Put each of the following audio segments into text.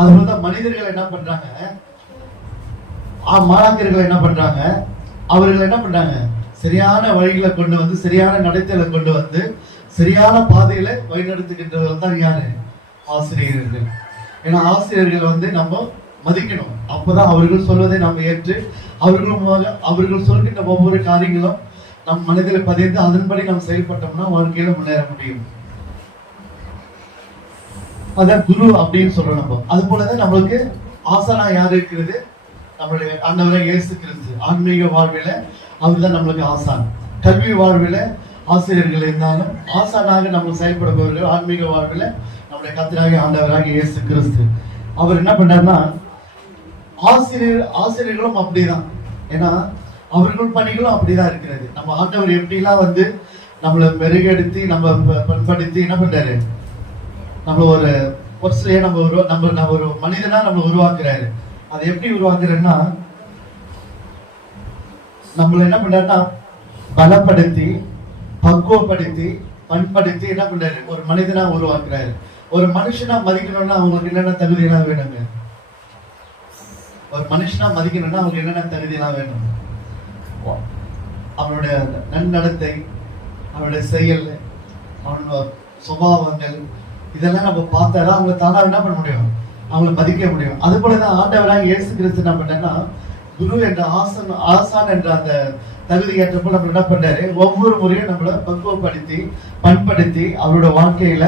அதுபோலதான் மனிதர்கள் என்ன பண்றாங்க, மாணாக்கர்கள் என்ன பண்றாங்க, அவர்கள் என்ன பண்றாங்க, சரியான வழிகளை கொண்டு வந்து, சரியான நடத்தையில கொண்டு வந்து, சரியான பாதையில வழிநடத்துகின்றவர்கள் தான் யாரு? ஆசிரியர்கள். ஏன்னா ஆசிரியர்கள் வந்து நம்ம மதிக்கணும். அப்பதான் அவர்கள் சொல்வதை நம்ம ஏற்று அவர்கள் சொல்கின்ற ஒவ்வொரு காரியங்களும் நம் மனதில் பதிந்து அதன்படி நாம் செயல்பட்டோம்னா வாழ்க்கையில முன்னேற முடியும். அதான் குரு அப்படின்னு சொல்றோம் நம்ம. அது போலதான் நம்மளுக்கு ஆசானா யாரு இருக்கிறது? நம்மளுடைய ஆண்டவரை இயேசு கிறிஸ்து. ஆன்மீக வாழ்வில அவர் தான் நம்மளுக்கு ஆசான். கல்வி வாழ்வில ஆசிரியர்கள் இருந்தாலும் ஆசானாக நம்ம செயல்படுபவர்கள் ஆன்மீக வாழ்வில நம்முடைய கர்த்தராகிய ஆண்டவராக இயேசு கிறிஸ்து. அவர் என்ன பண்றாருன்னா, ஆசிரியர்களும் அப்படிதான். ஏன்னா அவர்கள் பணிகளும் அப்படிதான் இருக்கிறது. நம்ம ஆண்டவர் எப்படிலாம் வந்து நம்மளை மெருகெடுத்து நம்ம பண்படுத்தி என்ன பண்றாரு, நம்ம ஒரு சிலையை நம்ம ஒரு மனிதனா நம்ம உருவாக்குறாரு. அதை எப்படி உருவாக்குறேன்னா, நம்மள என்ன பண்றாருன்னா பலப்படுத்தி பக்குவப்படுத்தி பண்படுத்தி என்ன பண்றாரு, ஒரு மனிதனா உருவாக்குறாரு. ஒரு மனுஷனா மதிக்கணும்னா அவங்களுக்கு என்னென்ன தகுதியெல்லாம் வேணுங்க? ஒரு மனுஷனா மதிக்கணும்னா அவங்களுக்கு என்னென்ன தகுதியெல்லாம் வேணும்? அவனுடைய நன்னடத்தை, அவனுடைய செயல், அவனோட சுபாவங்கள், இதெல்லாம் நம்ம பார்த்தாதான் அவங்களை தானா என்ன பண்ண முடியும், அவங்களை மதிக்க முடியும். அது போலதான் ஆண்டவராக இயேசு கிறிஸ்து என்ன பண்ணா, குரு என்ற ஆசான் என்ற அந்த தகுதி ஏற்றப்போ நம்ம என்ன பண்றாரு, ஒவ்வொரு முறையும் நம்மளை பக்குவப்படுத்தி பண்படுத்தி அவருடைய வாழ்க்கையில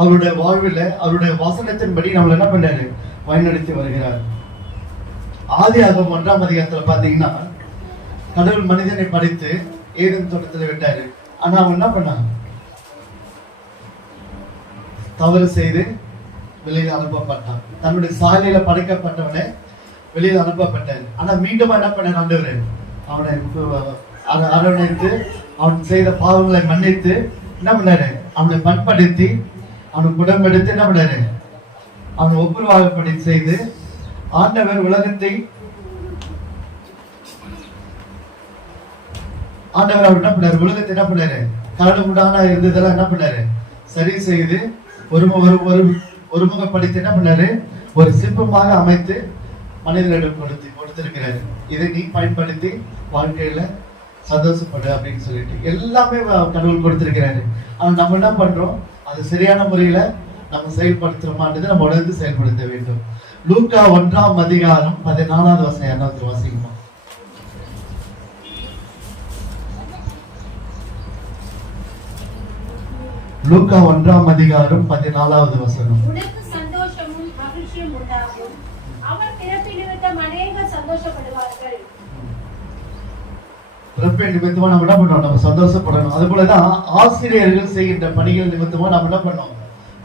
அவருடைய வாழ்வில அவருடைய வசனத்தின்படி நம்மளை என்ன பண்றாரு, வழிநடத்தி வருகிறார். ஆதியாகமம் 1ஆம் அதிகாரத்துல பாத்தீங்கன்னா, கடவுள் மனிதனை படைத்து ஏதேன் தோட்டத்துல விட்டாரு. ஆனா அவன் என்ன பண்ணான், தவறு செய்து வெளியில அனுப்பப்பட்டான். தன்னுடைய சாலையில படைக்கப்பட்டவனை வெளியில அனுப்பப்பட்டார். ஆனா மீண்டும் என்ன பண்ண, ஆண்டவர் அவனை அரவணைத்து அவன் செய்த பாவங்களை மன்னித்து என்ன பண்ணாரு, அவனை பண்படுத்தி அவனுக்கு குடம்பெடுத்து என்ன பண்ணாரு, அவனை ஒப்புரவாகப்படி செய்து ஆண்டவர் உலகத்தை ஆண்டவர் அவர் என்ன பண்ணாரு, உலகத்தை என்ன பண்ணாரு, கரடு முடானா இருந்ததெல்லாம் என்ன பண்ணாரு, சரி செய்து ஒருமுகப்படுத்தி என்ன பண்ணாரு, ஒரு சிற்பமாக அமைத்து மனிதர்களிடம் கொடுத்திருக்கிறாரு. இதை நீ பயன்படுத்தி வாழ்க்கையில சந்தோஷப்படு அப்படின்னு சொல்லிட்டு எல்லாமே கடவுள் கொடுத்திருக்கிறாரு. ஆனா நம்ம என்ன பண்றோம், அது சரியான முறையில நம்ம செயல்படுத்துறோமான்றது நம்ம உணர்ந்து செயல்படுத்த வேண்டும். லூக்கா 1ஆம் அதிகாரம் 14வது வசனம் யாராவது வாசிக்குமா? லூக்கா 1ஆம் அதிகாரம் 14வது வசனம். பிறப்பை நிமித்தமா நம்ம என்ன பண்ணோம், நம்ம சந்தோஷப்படணும். அது போலதான் ஆசிரியர்கள் செய்கின்ற பணிகள் நிமித்தமா நம்ம என்ன பண்ணோம்,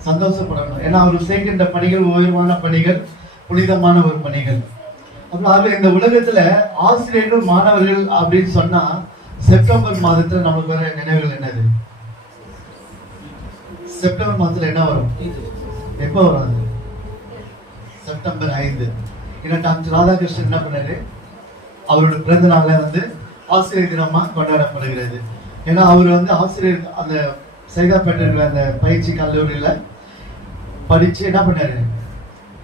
சந்தோஷப்படணும். ஏன்னா அவர் செய்கின்ற பணிகள் உயர்வான பணிகள், புனிதமான ஒரு பணிகள். அப்புறம் இந்த உலகத்துல ஆசிரியர்கள் மாணவர்கள் அப்படின்னு சொன்னா செப்டம்பர் மாதத்துல நமக்கு வர நினைவுகள் என்னது? செப்டம்பர் மாதத்துல என்ன வரும், எப்ப வரும்? செப்டம்பர் 5. ஏன்னா டாக்டர் ராதாகிருஷ்ணன் என்ன பண்ணாரு, அவரோட பிறந்த நாளை வந்து ஆசிரியர் தினமா கொண்டாடப்படுகிறது. ஏன்னா அவர் வந்து ஆசிரியர் அந்த சைதாப்பேட்டை அந்த பயிற்சி கல்லூரியில படிச்சு என்ன பண்ணாரு,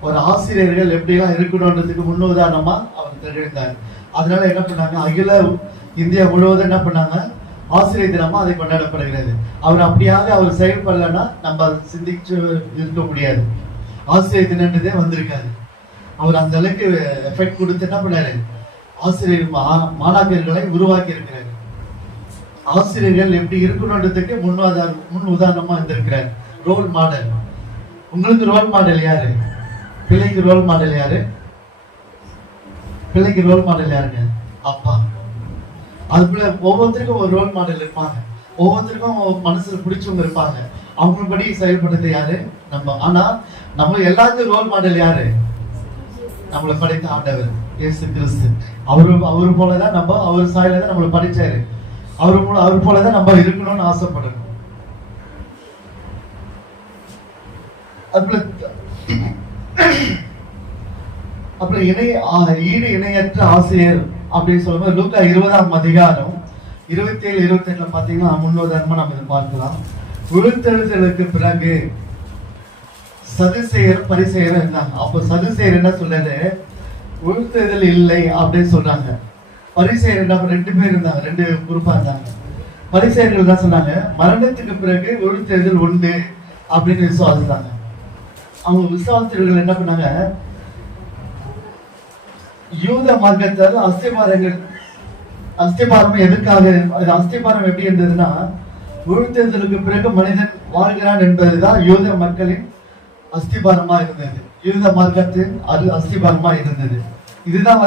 ஒரு ஆசிரியர்கள் எப்படிலாம் இருக்கணும்ன்றதுக்கு முன்னுதாரணமா அவர் திகழ்ந்தார். அதனால என்ன பண்ணாங்க, அகில இந்தியா முழுவதும் என்ன பண்ணாங்க, ஆசிரியர் தினமா அதை கொண்டாடப்படுகிறது. அவர் அப்படியாக அவர் செயல்படலன்னா நம்ம சிந்திச்சு இருக்க முடியாது, ஆசிரியர் தினன்றதே வந்திருக்காது. அவர் அந்த அளவுக்கு எஃபெக்ட் கொடுத்து என்ன பண்ணாரு, ஆசிரியர் மாணாக்கர்களை உருவாக்கி இருக்கிறார். ஆசிரியர்கள் எப்படி இருக்கணும்ன்றதுக்கு முன் உதாரணமா இருந்திருக்கிறார், ரோல் மாடல். உங்களுக்கு ரோல் மாடல் யாரு? பிள்ளைக்கு ரோல் மாடல் யாரு? பிள்ளைக்கு ரோல் மாடல் யாருங்க? அப்பா. அதுக்குள்ள ஒவ்வொருத்தருக்கும் ஒரு ரோல் மாடல் இருப்பாங்க, ஒவ்வொருத்தருக்கும் மனசுல பிடிச்சவங்க இருப்பாங்க. அவங்களுபடி செயல்படுறது யாரு? நம்ம. ஆனா நம்ம எல்லாருக்கும் ரோல் மாடல் யாரு? நம்மளை படைத்த ஆண்டவர் இயேசு கிறிஸ்து. அவரு போலதான் நம்ம, அவர் சாயில தான் நம்மளை படிச்சாரு. அவர் போலதான் நம்ம இருக்கணும்னு ஆசைப்படணும். அப்புறம் ஈடு இணையற்ற ஆசிரியர் அப்படின்னு சொல்லும்போது லூக்கா 20ஆம் அதிகாரம் 27, 28 பாத்தீங்கன்னா முன்னுதாரணமா நம்ம இதை பார்க்கலாம். உயிர்த்தெழுதலுக்கு பிறகு சதுசேயர் பரிசேயர் இருந்தாங்க. அப்போ சதுசேயர் என்ன சொல்றாரு, உயிர்த்தெழுதல் இல்லை அப்படின்னு சொல்றாங்க. பரிசேயர் என்ன, 2 பேர் இருந்தாங்க, 2 குரூப்பா இருந்தாங்க. பரிசேயர்கள் என்ன சொன்னாங்க, மரணத்துக்கு பிறகு உயிர்த்தெழுதல் உண்டு அப்படின்னு விசுவாசித்தாங்க. அவங்க விசுவாசிகள் என்ன பண்ணாங்க, யூத மார்க்கத்தால் அஸ்திபாரம் எதற்காக, அஸ்திபாரம் எப்படி இருந்ததுன்னா, உயிர்த்தெழுதலுக்கு பிறகு மனிதன் வாழ்கிறான் என்பதுதான் யூத மக்களின் அஸ்திபாரமா இருந்தது, யூத மார்க்கத்தின் அஸ்திபாரமா இருந்தது. இதுதான்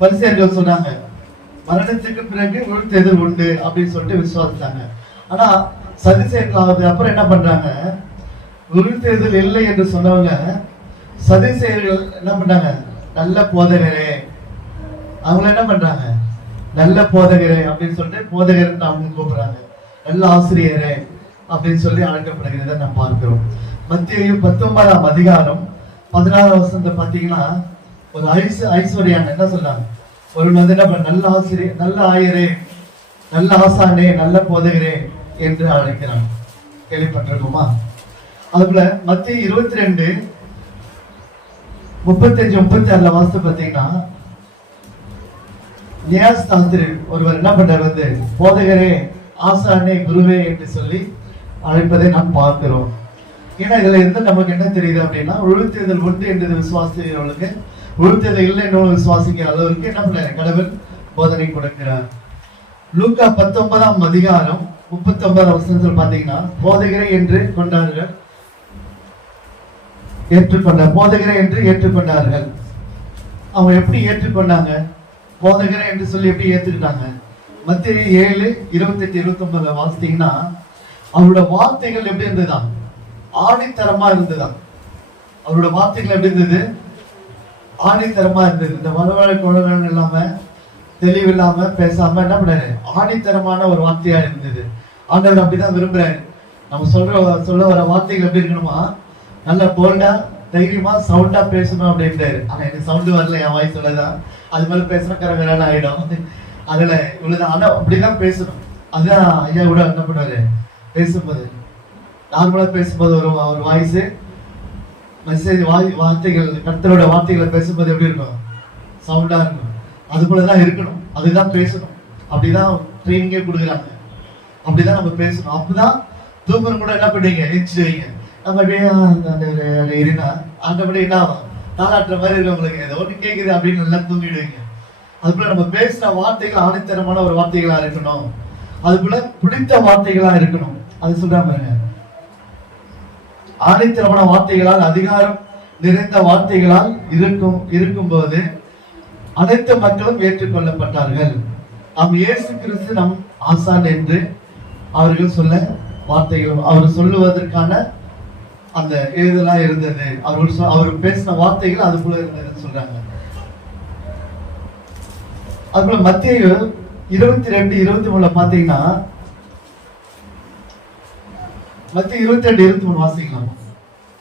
பரிசேயர்கள் சொன்னாங்க, மரணத்துக்கு பிறகு உயிர்த்தெழுதல் உண்டு அப்படின்னு சொல்லிட்டு விசுவாசித்தாங்க. ஆனா சதுசேயர்கள் அப்புறம் என்ன பண்றாங்க, உயிர்த்தெழுதல் இல்லை என்று சொன்னவங்க சதுசேயர்கள் என்ன பண்றாங்க, நல்ல போதகரே, அவங்கள என்ன பண்றாங்க, நல்ல போதகரே அப்படின்னு சொல்லிட்டு போதகர் அவங்க கூப்பிடுறாங்க, நல்ல ஆசிரியரே அப்படின்னு சொல்லி அழைக்கப்படுகிறத நம்ம பார்க்கிறோம். மத்தேயு 19ஆம் அதிகாரம் 16ஆம் வசனத்தை பார்த்தீங்கன்னா, ஒரு ஐஸ்வர்யான் என்ன சொல்றாங்க, ஒரு என்ன பண்ண, நல்ல ஆசிரியர், நல்ல ஆயரே, நல்ல ஆசானே, நல்ல போதகரே என்று அழைக்கிறாங்க. கேள்விப்பட்டிருக்கோமா? அதுக்குள்ள மத்தேயு 22:35-36 வாசத்தை பார்த்தீங்கன்னா, நியாயசாஸ்திரி ஒருவர் என்ன பண்றாரு, போதகரே, ஆசானே, குருவே என்று சொல்லி அழைப்பதை நாம் பார்க்கிறோம். ஏன்னா இதுல இருந்து நமக்கு என்ன தெரியுது அப்படின்னா, உயிர்த்தெழுதல் உண்டு என்றது விசுவாசிக்கிறவர்களுக்கு உயிர்த்தெழுதல் இல்லை என்று விசுவாசிக்கிற அளவுக்கு என்ன பண்ணாரு, கடவுள் போதனை கொடுக்கிறார். லூக்கா 19ஆம் அதிகாரம் 39ஆம் வசனத்தில் பார்த்தீங்கன்னா, போதகரே என்று போதகரே என்று ஏற்றுக்கொண்டார்கள். அவங்க எப்படி ஏற்றுக்கொண்டாங்க, போதகரே என்று சொல்லி எப்படி ஏற்றுக்கிட்டாங்க? மத்தேயு 7:28-29 வாசித்தீங்கன்னா, அவரோட வார்த்தைகள் எப்படி இருந்ததா, ஆணித்தரமா இருந்ததா. அவரோட வார்த்தைகள் எப்படி இருந்தது, ஆணித்தரமா இருந்தது. இந்த வளவழ குழந்தைகள் இல்லாம, தெளிவில்லாம, பேசாம என்ன பண்ணாரு, ஆணித்தரமான ஒரு வார்த்தையா இருந்தது. ஆண்டவர் அப்படிதான் விரும்புறாரு. நம்ம சொல்ல வர வார்த்தைகள் எப்படி இருக்கணுமா, நல்ல போல்டா, தைரியமா, சவுண்டா பேசணும் அப்படின்றாரு. ஆனா எனக்கு சவுண்டு வரல, என் வாய் சொல்லதான், அது மேல பேசுனா கரகரான ஆயிடும். அதுல இவ்வளவுதான், ஆனா அப்படிதான் பேசணும். அதுதான் ஐயா கூட என்ன பண்ணுவாரு, பேசும்போது நார்மலா பேசும்போது ஒரு வாய்ஸ் மெசேஜ் வார்த்தைகள், கர்த்தரோட வார்த்தைகளை பேசும்போது எப்படி இருக்கும், சவுண்டா இருக்கும். அது போலதான் இருக்கணும், அதுதான் பேசணும். அப்படிதான் ட்ரைனிங்கே கொடுக்குறாங்க, அப்படிதான் நம்ம பேசணும். அப்பதான் தூக்கம் கூட என்ன பண்ணுவீங்க, எரிச்சிடுவீங்க. நம்ம அப்படியே இருனா அந்தபடி என்ன ஆகும், தாளாட்டுற மாதிரி இருக்கு உங்களுக்கு, ஏதோ ஒன்று கேட்குது அப்படின்னு நல்லா தூங்கிடுவீங்க. அதுக்குள்ள நம்ம பேசுற வார்த்தைகள் ஆணித்தரமான ஒரு வார்த்தைகளா இருக்கணும், அதுக்குள்ள பிடித்த வார்த்தைகளா இருக்கணும். அது சொல்றாங்க பாருங்க, ஆணித்தரமான வார்த்தைகளால், அதிகாரம் நிறைந்த வார்த்தைகளால் இருக்கும்போது அனைத்து மக்களும் ஏற்றுக்கொள்ளப்பட்டார்கள். நாம் இயேசு கிறிஸ்து நம் ஆசான் என்று அவர்கள் சொல்ல வார்த்தைகள், அவர் சொல்லுவதற்கான அந்த எழுதலா இருந்தது. அவர் பேசின வார்த்தைகள் அது போல இருந்ததுன்னு சொல்றாங்க. அதுபோல மத்தேயு 22:23 பாத்தீங்கன்னா, மத்தேயு 22:23 வாசிக்கலாம்.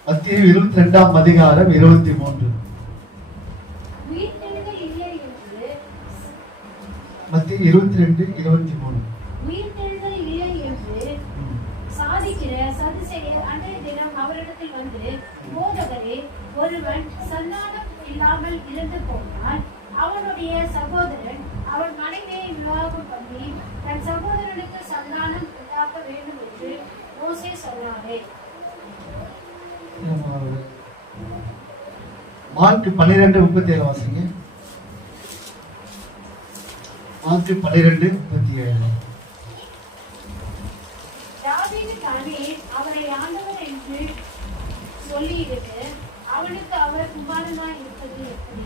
மத்தேயு 22ஆம் அதிகாரம் 23. மத்தேயு 22:23. அவரிடத்தில் வந்து, போதகரே, ஒருவன் சந்தானம் இல்லாமல் இருந்து போனால் அவனுடைய சகோதரன் அவன் மனைவியை விவாகம் பண்ணி தன் சகோதரனுக்கு சந்தானம் உண்டாக்க வேண்டும் என்று மோசே சொன்னாரே. மார்க் 12:37 வாசிங்க. மார்க் 12:37. தாவீது தானே அவரை ஆண்டவர் என்று சொல்லியிருக்கு, அவனுக்கு அவர் குமாரனாய் இருப்பது எப்படி?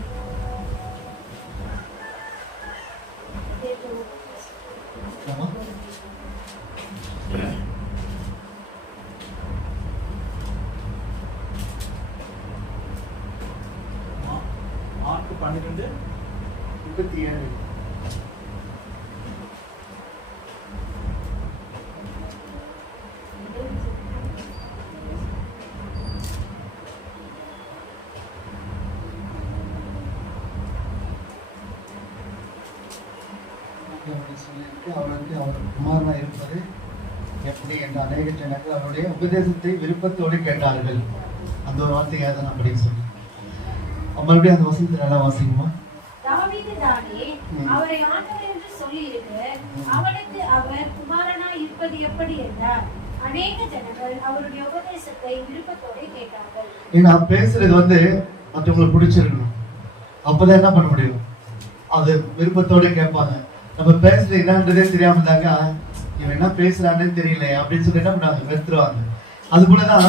மார்க் 12:37. அவருக்கு அவர் குமாரனா இருப்பது எப்படி என்று அநேக ஜனங்கள் அவருடைய உபதேசத்தை விருப்பத்தோடு கேட்டார்கள். அந்த ஒரு வார்த்தையாக தான் நான் படிக்க சொன்னேன். மறுபடியும் அந்த வசனத்தை நல்லா வாசிக்குமா? தாவீது தானே அவரை ஆண்டவர் என்று சொல்லியிருக்கு, அவனுக்கு அவர் குமாரனாய் இருப்பது எப்படி என்றார். அநேக ஜனங்கள் அவருடைய உபதேசத்தை விருப்பத்தோடு கேட்டார்கள். ஏன்னா பேசுறது வந்து மற்றவங்களுக்கு பிடிச்சிருக்கணும், அப்பதான் என்ன பண்ண முடியும், அது விருப்பத்தோட கேட்பாங்க. நம்ம பேசுறது என்னன்றதே தெரியாம இருந்தாங்க, இவன் என்ன பேசுறானே தெரியல அப்படின்னு சொல்லி என்ன பண்ணாங்க, வெறுத்துருவாங்க. அது போலதான்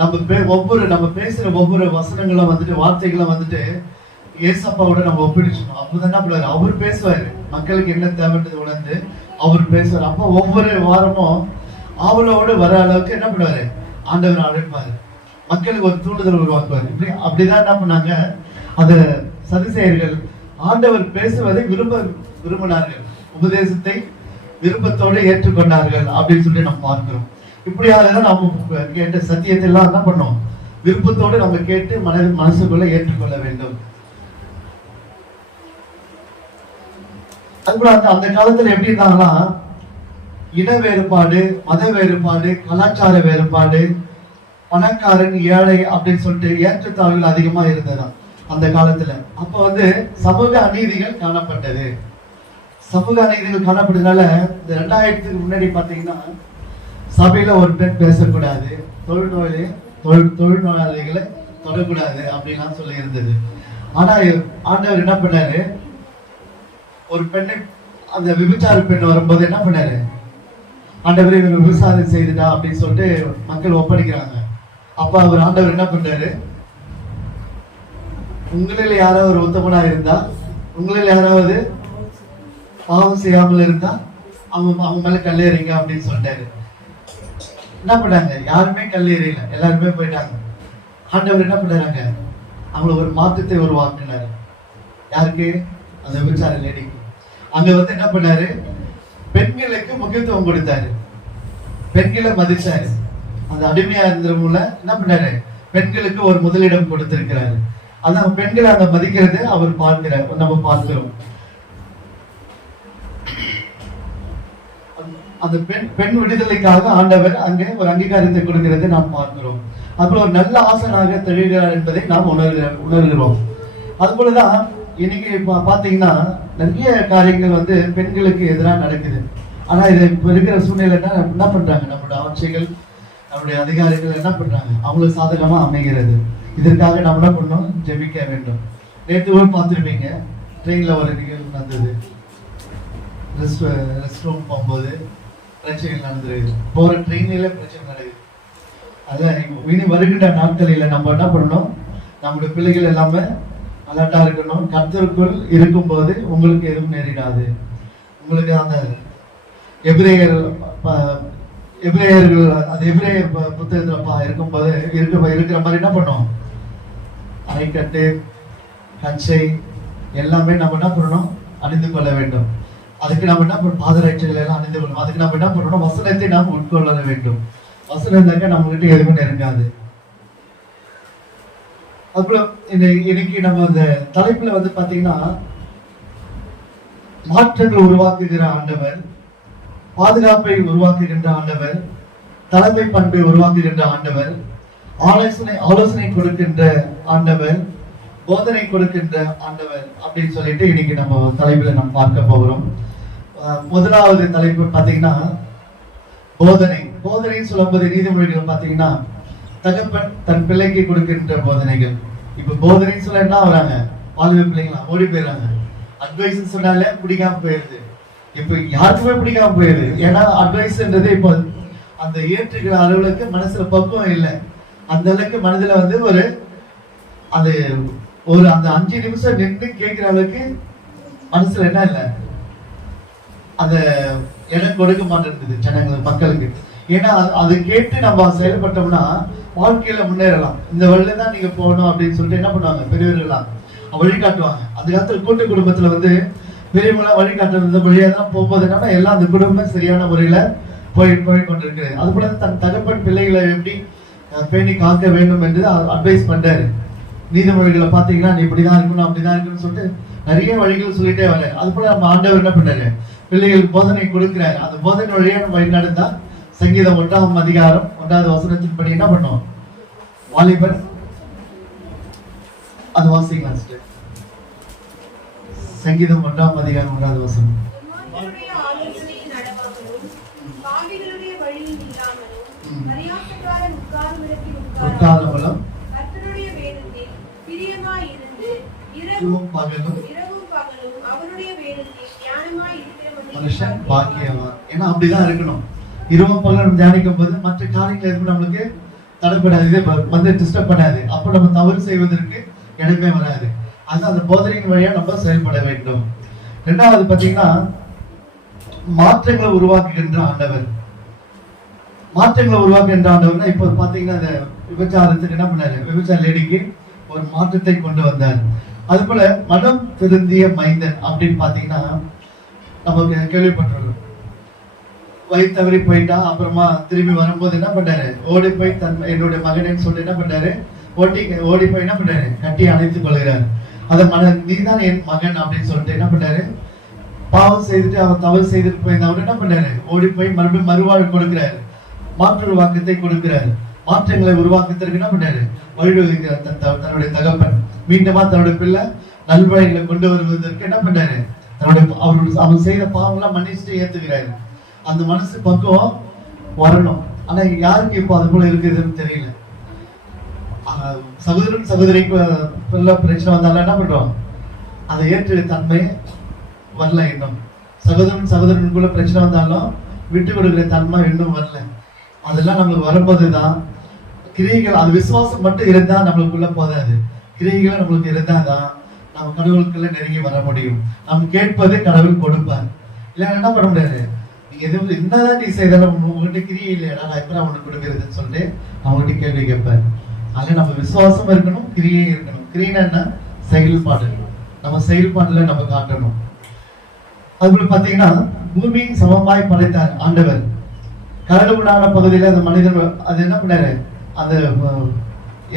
நம்ம பேசுற ஒவ்வொரு வசனங்களும் வந்துட்டு வார்த்தைகளும் வந்துட்டு ஏசப்பாவோட நம்ம ஒப்பிடிச்சோம். அப்பதான் என்ன பண்ணுவாரு, அவர் பேசுவாரு, மக்களுக்கு என்ன தேவைன்றது உணர்ந்து அவர் பேசுவார். அப்போ ஒவ்வொரு வாரமும் அவளோடு வர அளவுக்கு என்ன பண்ணுவாரு, ஆண்டவர் அழைப்பாரு, மக்களுக்கு ஒரு தூண்டுதல் உருவாக்குவார். அப்படிதான் என்ன பண்ணாங்க அந்த சதுசேயர்கள், ஆண்டவர் பேசுவதை விரும்பினார்கள், உபதேசத்தை விருப்பத்தோடு ஏற்றுக்கொண்டார்கள் அப்படின்னு சொல்லி நம்ம பார்க்கிறோம். இப்படியாகதான் நம்ம கேட்ட சத்தியத்தை எல்லாம் என்ன பண்ணோம், விருப்பத்தோடு நம்ம கேட்டு மனசுக்குள்ள ஏற்றுக்கொள்ள வேண்டும். அதுபோல அந்த காலத்துல எப்படி இருந்தாங்கன்னா, இன வேறுபாடு, மத வேறுபாடு, கலாச்சார வேறுபாடு, பணக்காரன் ஏழை அப்படின்னு சொல்லிட்டு ஏற்றத்தாழ்வுகள் அதிகமா இருந்ததுதான் அந்த காலத்துல. அப்ப வந்து சமூக அநீதிகள் காணப்பட்டது. சமூக அநீதிகள் காணப்பட்டதுனால இந்த 2000க்கு முன்னாடி பாத்தீங்கன்னா சபையில ஒரு பெண் பேசக்கூடாது, தொழில்நோயாளிகளை தொடக்கூடாது அப்படின்லாம் சொல்லி இருந்தது. ஆனா ஆண்டவர் என்ன பண்ணாரு, ஒரு பெண்ணை, அந்த விபச்சார பெண் வரும்போது என்ன பண்ணாரு, ஆண்டவர் இவங்க விபச்சாரம் செய்துட்டா அப்படின்னு சொல்லிட்டு மக்கள் ஒப்படைக்கிறாங்க. அப்ப அவர் ஆண்டவர் என்ன பண்றாரு, உங்களில் யாராவது ஒரு உத்தமனா இருந்தா, உங்களில் யாராவது பாவம் செய்யாமல் இருந்தா அவங்க மேல கல்லேறீங்க அப்படின்னு சொல்லிட்டாரு. என்ன பண்ணாங்க, யாருமே கல்லேறியில, எல்லாருமே போயிட்டாங்க. ஆண்டவர் என்ன பண்ணாங்க, அவங்கள ஒரு மாற்றத்தை உருவாக்கினாரு. யாருக்கு, அந்த விபச்சார லேடிக்கு. அங்க வந்து என்ன பண்ணாரு, பெண்களுக்கு முக்கியத்துவம் கொடுத்தாரு, பெண்களை மதிச்சாரு. அந்த அடிமையா இருந்தவங்கள என்ன பண்ணாரு, பெண்களுக்கு ஒரு முதலிடம் கொடுத்திருக்கிறாரு. அதான் பெண்களை அங்க மதிக்கிறது அவர் பார்க்கிறார், நம்ம பார்க்கிறோம். அந்த பெண் விடுதலைக்காக ஆண்டவர் அங்கே ஒரு அங்கீகாரத்தை கொடுக்கிறது நாம் பார்க்கிறோம். அப்புறம் ஒரு நல்ல ஆசனாக திகழ்கிறார் என்பதை நாம் உணர்கிறோம். அது போலதான் இன்னைக்கு பாத்தீங்கன்னா நிறைய காரியங்கள் வந்து பெண்களுக்கு எதிராக நடக்குது. ஆனா இது இப்ப இருக்கிற சூழ்நிலை என்ன பண்றாங்க, நம்மளுடைய அமைச்சர்கள், நம்முடைய அதிகாரிகள் என்ன பண்றாங்க, அவங்களுக்கு சாதகமா அமைகிறது. இதற்காக நம்ம என்ன பண்ணணும், ஜெபிக்க வேண்டும். நேற்று கூட பார்த்துருப்பீங்க, ட்ரெயின்ல ஒரு நிகழ்வு நடந்தது. ரெஸ்ட் ரூம் போகும்போது பிரச்சனைகள் நடந்துருது, போற ட்ரெயின்ல பிரச்சனை நடக்குது. அதான் இனி வருகின்ற நாட்களில் நம்ம என்ன பண்ணணும், நம்முடைய பிள்ளைகள் எல்லாமே அலர்ட்டா இருக்கணும். கர்த்தருக்குள் இருக்கும்போது உங்களுக்கு எதுவும் நேரிடாது. உங்களுக்கு அந்த எபிரேயர்கள் அந்த எபிரேயர் புத்தகத்துல இருக்கும்போது இருக்கிற மாதிரி என்ன பண்ணும், அரைக்கட்டு, கச்சை எல்லாமே நம்ம என்ன பண்ணணும், அணிந்து கொள்ள வேண்டும். அதுக்கு நம்ம என்ன பண்ணணும், பாதரட்சைகள் எல்லாம் அணிந்து கொள்ளணும். அதுக்கு நம்ம என்ன பண்ணணும், வசனத்தை நாம் உட்கொள்ள வேண்டும். வசனம் இருந்தாக்க நம்ம கிட்ட எதுவும் நெருங்காது. அப்புறம் இன்னைக்கு நம்ம அந்த தலைப்புல வந்து பாத்தீங்கன்னா, மாற்றங்கள் உருவாக்குகிற ஆண்டவர், பாதுகாப்பை உருவாக்குகின்ற ஆண்டவர், தலைமை பண்பை உருவாக்குகின்ற ஆண்டவர், ஆலோசனை கொடுக்கின்ற ஆண்டவர், போதனை கொடுக்கின்ற ஆண்டவர் அப்படின்னு சொல்லிட்டு இன்னைக்கு நம்ம தலைப்புல நம்ம பார்க்க போகிறோம். முதலாவது தலைப்பு பாத்தீங்கன்னா போதனை. போதனைன்னு சொல்லும்போது நீதிமொழிகள் பாத்தீங்கன்னா, தகப்பன் தன் பிள்ளைக்கு கொடுக்கின்ற போதனைகள். இப்ப போதனைன்னு சொல்ல என்ன வராங்க, வாலிப பிள்ளைங்களா ஓடி போயிடுறாங்க. அட்வைஸ் சொன்னாலே பிடிக்காம போயிருது. இப்ப யாருக்குமே பிடிக்காம போயிருது. ஏன்னா அட்வைஸ்ன்றது இப்போ அந்த ஏற்றுக்கிற அளவுக்கு மனசுல பக்குவம் இல்லை. அந்த அளவுக்கு மனதுல வந்து அந்த 5 நிமிஷம் நின்று கேட்கிற அளவுக்கு மனசுல என்ன இல்லை, அந்த இடம் கொடுக்க மாட்டேங்குது ஜனங்களுக்கு, மக்களுக்கு. ஏன்னா அது கேட்டு நம்ம செயல்பட்டோம்னா வாழ்க்கையில முன்னேறலாம். இந்த வழியில தான் நீங்க போகணும் அப்படின்னு சொல்லிட்டு என்ன பண்ணுவாங்க, பெரியவர்கள்லாம் வழிகாட்டுவாங்க. அந்த காலத்துல கூட்டு குடும்பத்துல வந்து பெரியவங்களா வழிகாட்டுறது வழியா தான் போகும்போது என்னன்னா எல்லாம் அந்த குடும்பம் சரியான முறையில போய் கொண்டிருக்கிறது. அது போல தன் தகப்பன் பிள்ளைகளை எப்படி பேணி காக்க வேண்டும் என்று அட்வைஸ் பண்றாரு. நீதிமொழிகளை பாத்தீங்கன்னா நீ இப்படிதான் இருக்கணும், அப்படிதான் இருக்கணும்னு சொல்லிட்டு நிறைய வழிகள் சொல்லிட்டே வர. அது போல நம்ம ஆண்டவர் என்ன பண்றாரு, பிள்ளைகள் போதனை கொடுக்கிறாரு. அந்த போதனை வழியா நம்ம வழி நடந்தா சங்கீதம் 1ஆம் அதிகாரம் 1வது வசனத்தின்படி என்ன பண்ணும், வாலிபன் அது வாசிக்கலாம் சிஸ்டர். சங்கீதம் 1ஆம் அதிகாரம் 1வது வசனம். துன்மார்க்கருடைய ஆலோசனையில் நடவாமலும், பாவிகளுடைய வழியில் நில்லாமலும், பரியாசக்காரன் உட்காரும் இடத்தில் உட்காராமலும், கர்த்தருடைய வேதத்தில் பிரியமாயிருந்து இரவும் பகலும் அவருடைய வேதத்தில் தியானமாய் இருக்கிற மனுஷன் பாக்கியவான். ஏன்னா அப்படிதான் இருக்கணும். இரவும் பகலும் தியானிக்கும் போது மற்ற காரியங்கள் எதுவும் நம்மளுக்கு தடைப்படாது, இது வந்து டிஸ்டர்ப் பண்ணாது. அப்ப நம்ம தவறு செய்வதற்கு இடமே வராது. அது அந்த போதனையின் வழியா நம்ம செயல்பட வேண்டும். இரண்டாவது பாத்தீங்கன்னா மாற்றங்களை உருவாக்குகின்ற ஆண்டவர். மாற்றங்களை உருவாக்குகின்ற ஆண்டவர்னா இப்ப பாத்தீங்கன்னா இந்த விபச்சாரத்துக்கு என்ன பண்ணாரு, விபச்சார லேடிக்கு ஒரு மாற்றத்தை கொண்டு வந்தார். அது போல மனம் திருந்திய மைந்தன் அப்படின்னு பாத்தீங்கன்னா நமக்கு கேள்விப்பட்டிருக்கோம். வயிறு தவறி போயிட்டா அப்புறமா திரும்பி வரும்போது என்ன பண்ணாரு, ஓடி போய் என்னுடைய மகனேன்னு சொல்லி என்ன பண்ணாரு, ஓடி போய் என்ன பண்ணாரு, கட்டி அணைத்துக் கொள்கிறார். அத நீதான் என் மகன் அப்படின்னு சொல்லிட்டு என்ன பண்ணாரு, பாவம் செய்துட்டு அவன் தவறு செய்துட்டு போயிருந்தவர் என்ன பண்ணாரு, ஓடி போய் மறுபடியும் மறுவாழ்வு கொடுக்கிறாரு, மாற்று வாக்கத்தை கொடுக்கிறாரு. மாற்றங்களை உருவாக்கத்திற்கு என்ன பண்ணாரு, வழிவகுக்கிறார் தன்னுடைய தகப்பன். மீண்டுமா தன்னுடைய பிள்ளை நல்வழிகளை கொண்டு வருவதற்கு என்ன பண்ணாரு, அவன் செய்த பாவங்களாம் மன்னிச்சுட்டு ஏத்துக்கிறாரு. அந்த மனசு பக்குவம் வரணும். ஆனா யாருக்கு இப்போ அது போல இருக்குதுன்னு தெரியல. சகோதரன் சகோதரிக்கு பிரச்சனை வந்தாலும் என்ன பண்றோம், அதை ஏற்று தன்மை வரல இன்னும். சகோதரன் சகோதரனுக்குள்ள பிரச்சனை வந்தாலும் விட்டு கொடுக்கிற தன்மை இன்னும் வரல. அதெல்லாம் நம்மளுக்கு வரும்போதுதான் கிரியைகள், அது விசுவாசம் மட்டும் இருந்தா நம்மளுக்குள்ள போதாது. கிரியைகள் நம்மளுக்கு இருந்தாதான் நம்ம கடவுளுக்குள்ள நெருங்கி வர முடியும். நம்ம கேட்பது கடவுள் கொடுப்பார். இல்ல என்ன பண்ண முடியாது, எதுவும் என்னதான் நீ செய்தாலும் உங்ககிட்ட கிரியை இல்லையா, நான் எப்பறம் அவனுக்கு கொடுக்கறதுன்னு சொல்லிட்டு அவங்ககிட்ட கேள்வி கேட்பார். அதுல நம்ம விசுவாசம் இருக்கணும், கிரியை இருக்கணும். கிரியைனா என்ன, செயல்பாடு. நம்ம செயல்பாடுல நம்ம காட்டணும். அதுபோல பாத்தீங்கன்னா பூமியின் சமமாய் படைத்தார் ஆண்டவர். கரடுமுடான பகுதியில அந்த மனிதன் அது என்ன பண்ணாரு, அந்த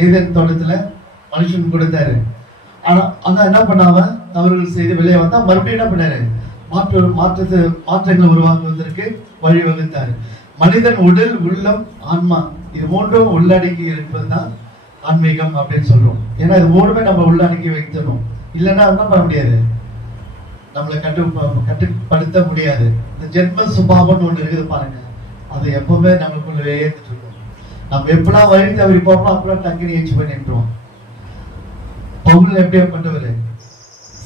ஏதேன் தோட்டத்துல மனுஷன் கொடுத்தாரு. ஆனா என்ன பண்ணாம தவறுகள் செய்து வெளியே வந்தா மறுபடியும் என்ன பண்ணாரு, மாற்றங்களை உருவாக்குவதற்கு வழிவகுத்தார். மனிதன் உடல், உள்ளம், ஆன்மா இது மூன்றும் உள்ளடக்கி இருப்பதுதான் ஆன்மீகம் அப்படின்னு சொல்றோம். ஏன்னா இது மூணுமே நம்ம உள்ளடக்கி வைக்கணும். இல்லைன்னா என்ன பண்ண முடியாது, நம்மளை கட்டுப்படுத்த முடியாது. இந்த ஜென்ம சுபாவம்னு ஒண்ணு இருக்குது பாருங்க, அது எப்பவுமே நம்மளுக்குள்ளவே ஏத்துட்டு இருக்கும். நம்ம எப்பெல்லாம் வழி தவறி போறோம் அப்பெல்லாம் டக்குனு ஏச்சு பண்ணிட்டுருவோம். பவுல் எப்படியாப்பட்டவர்,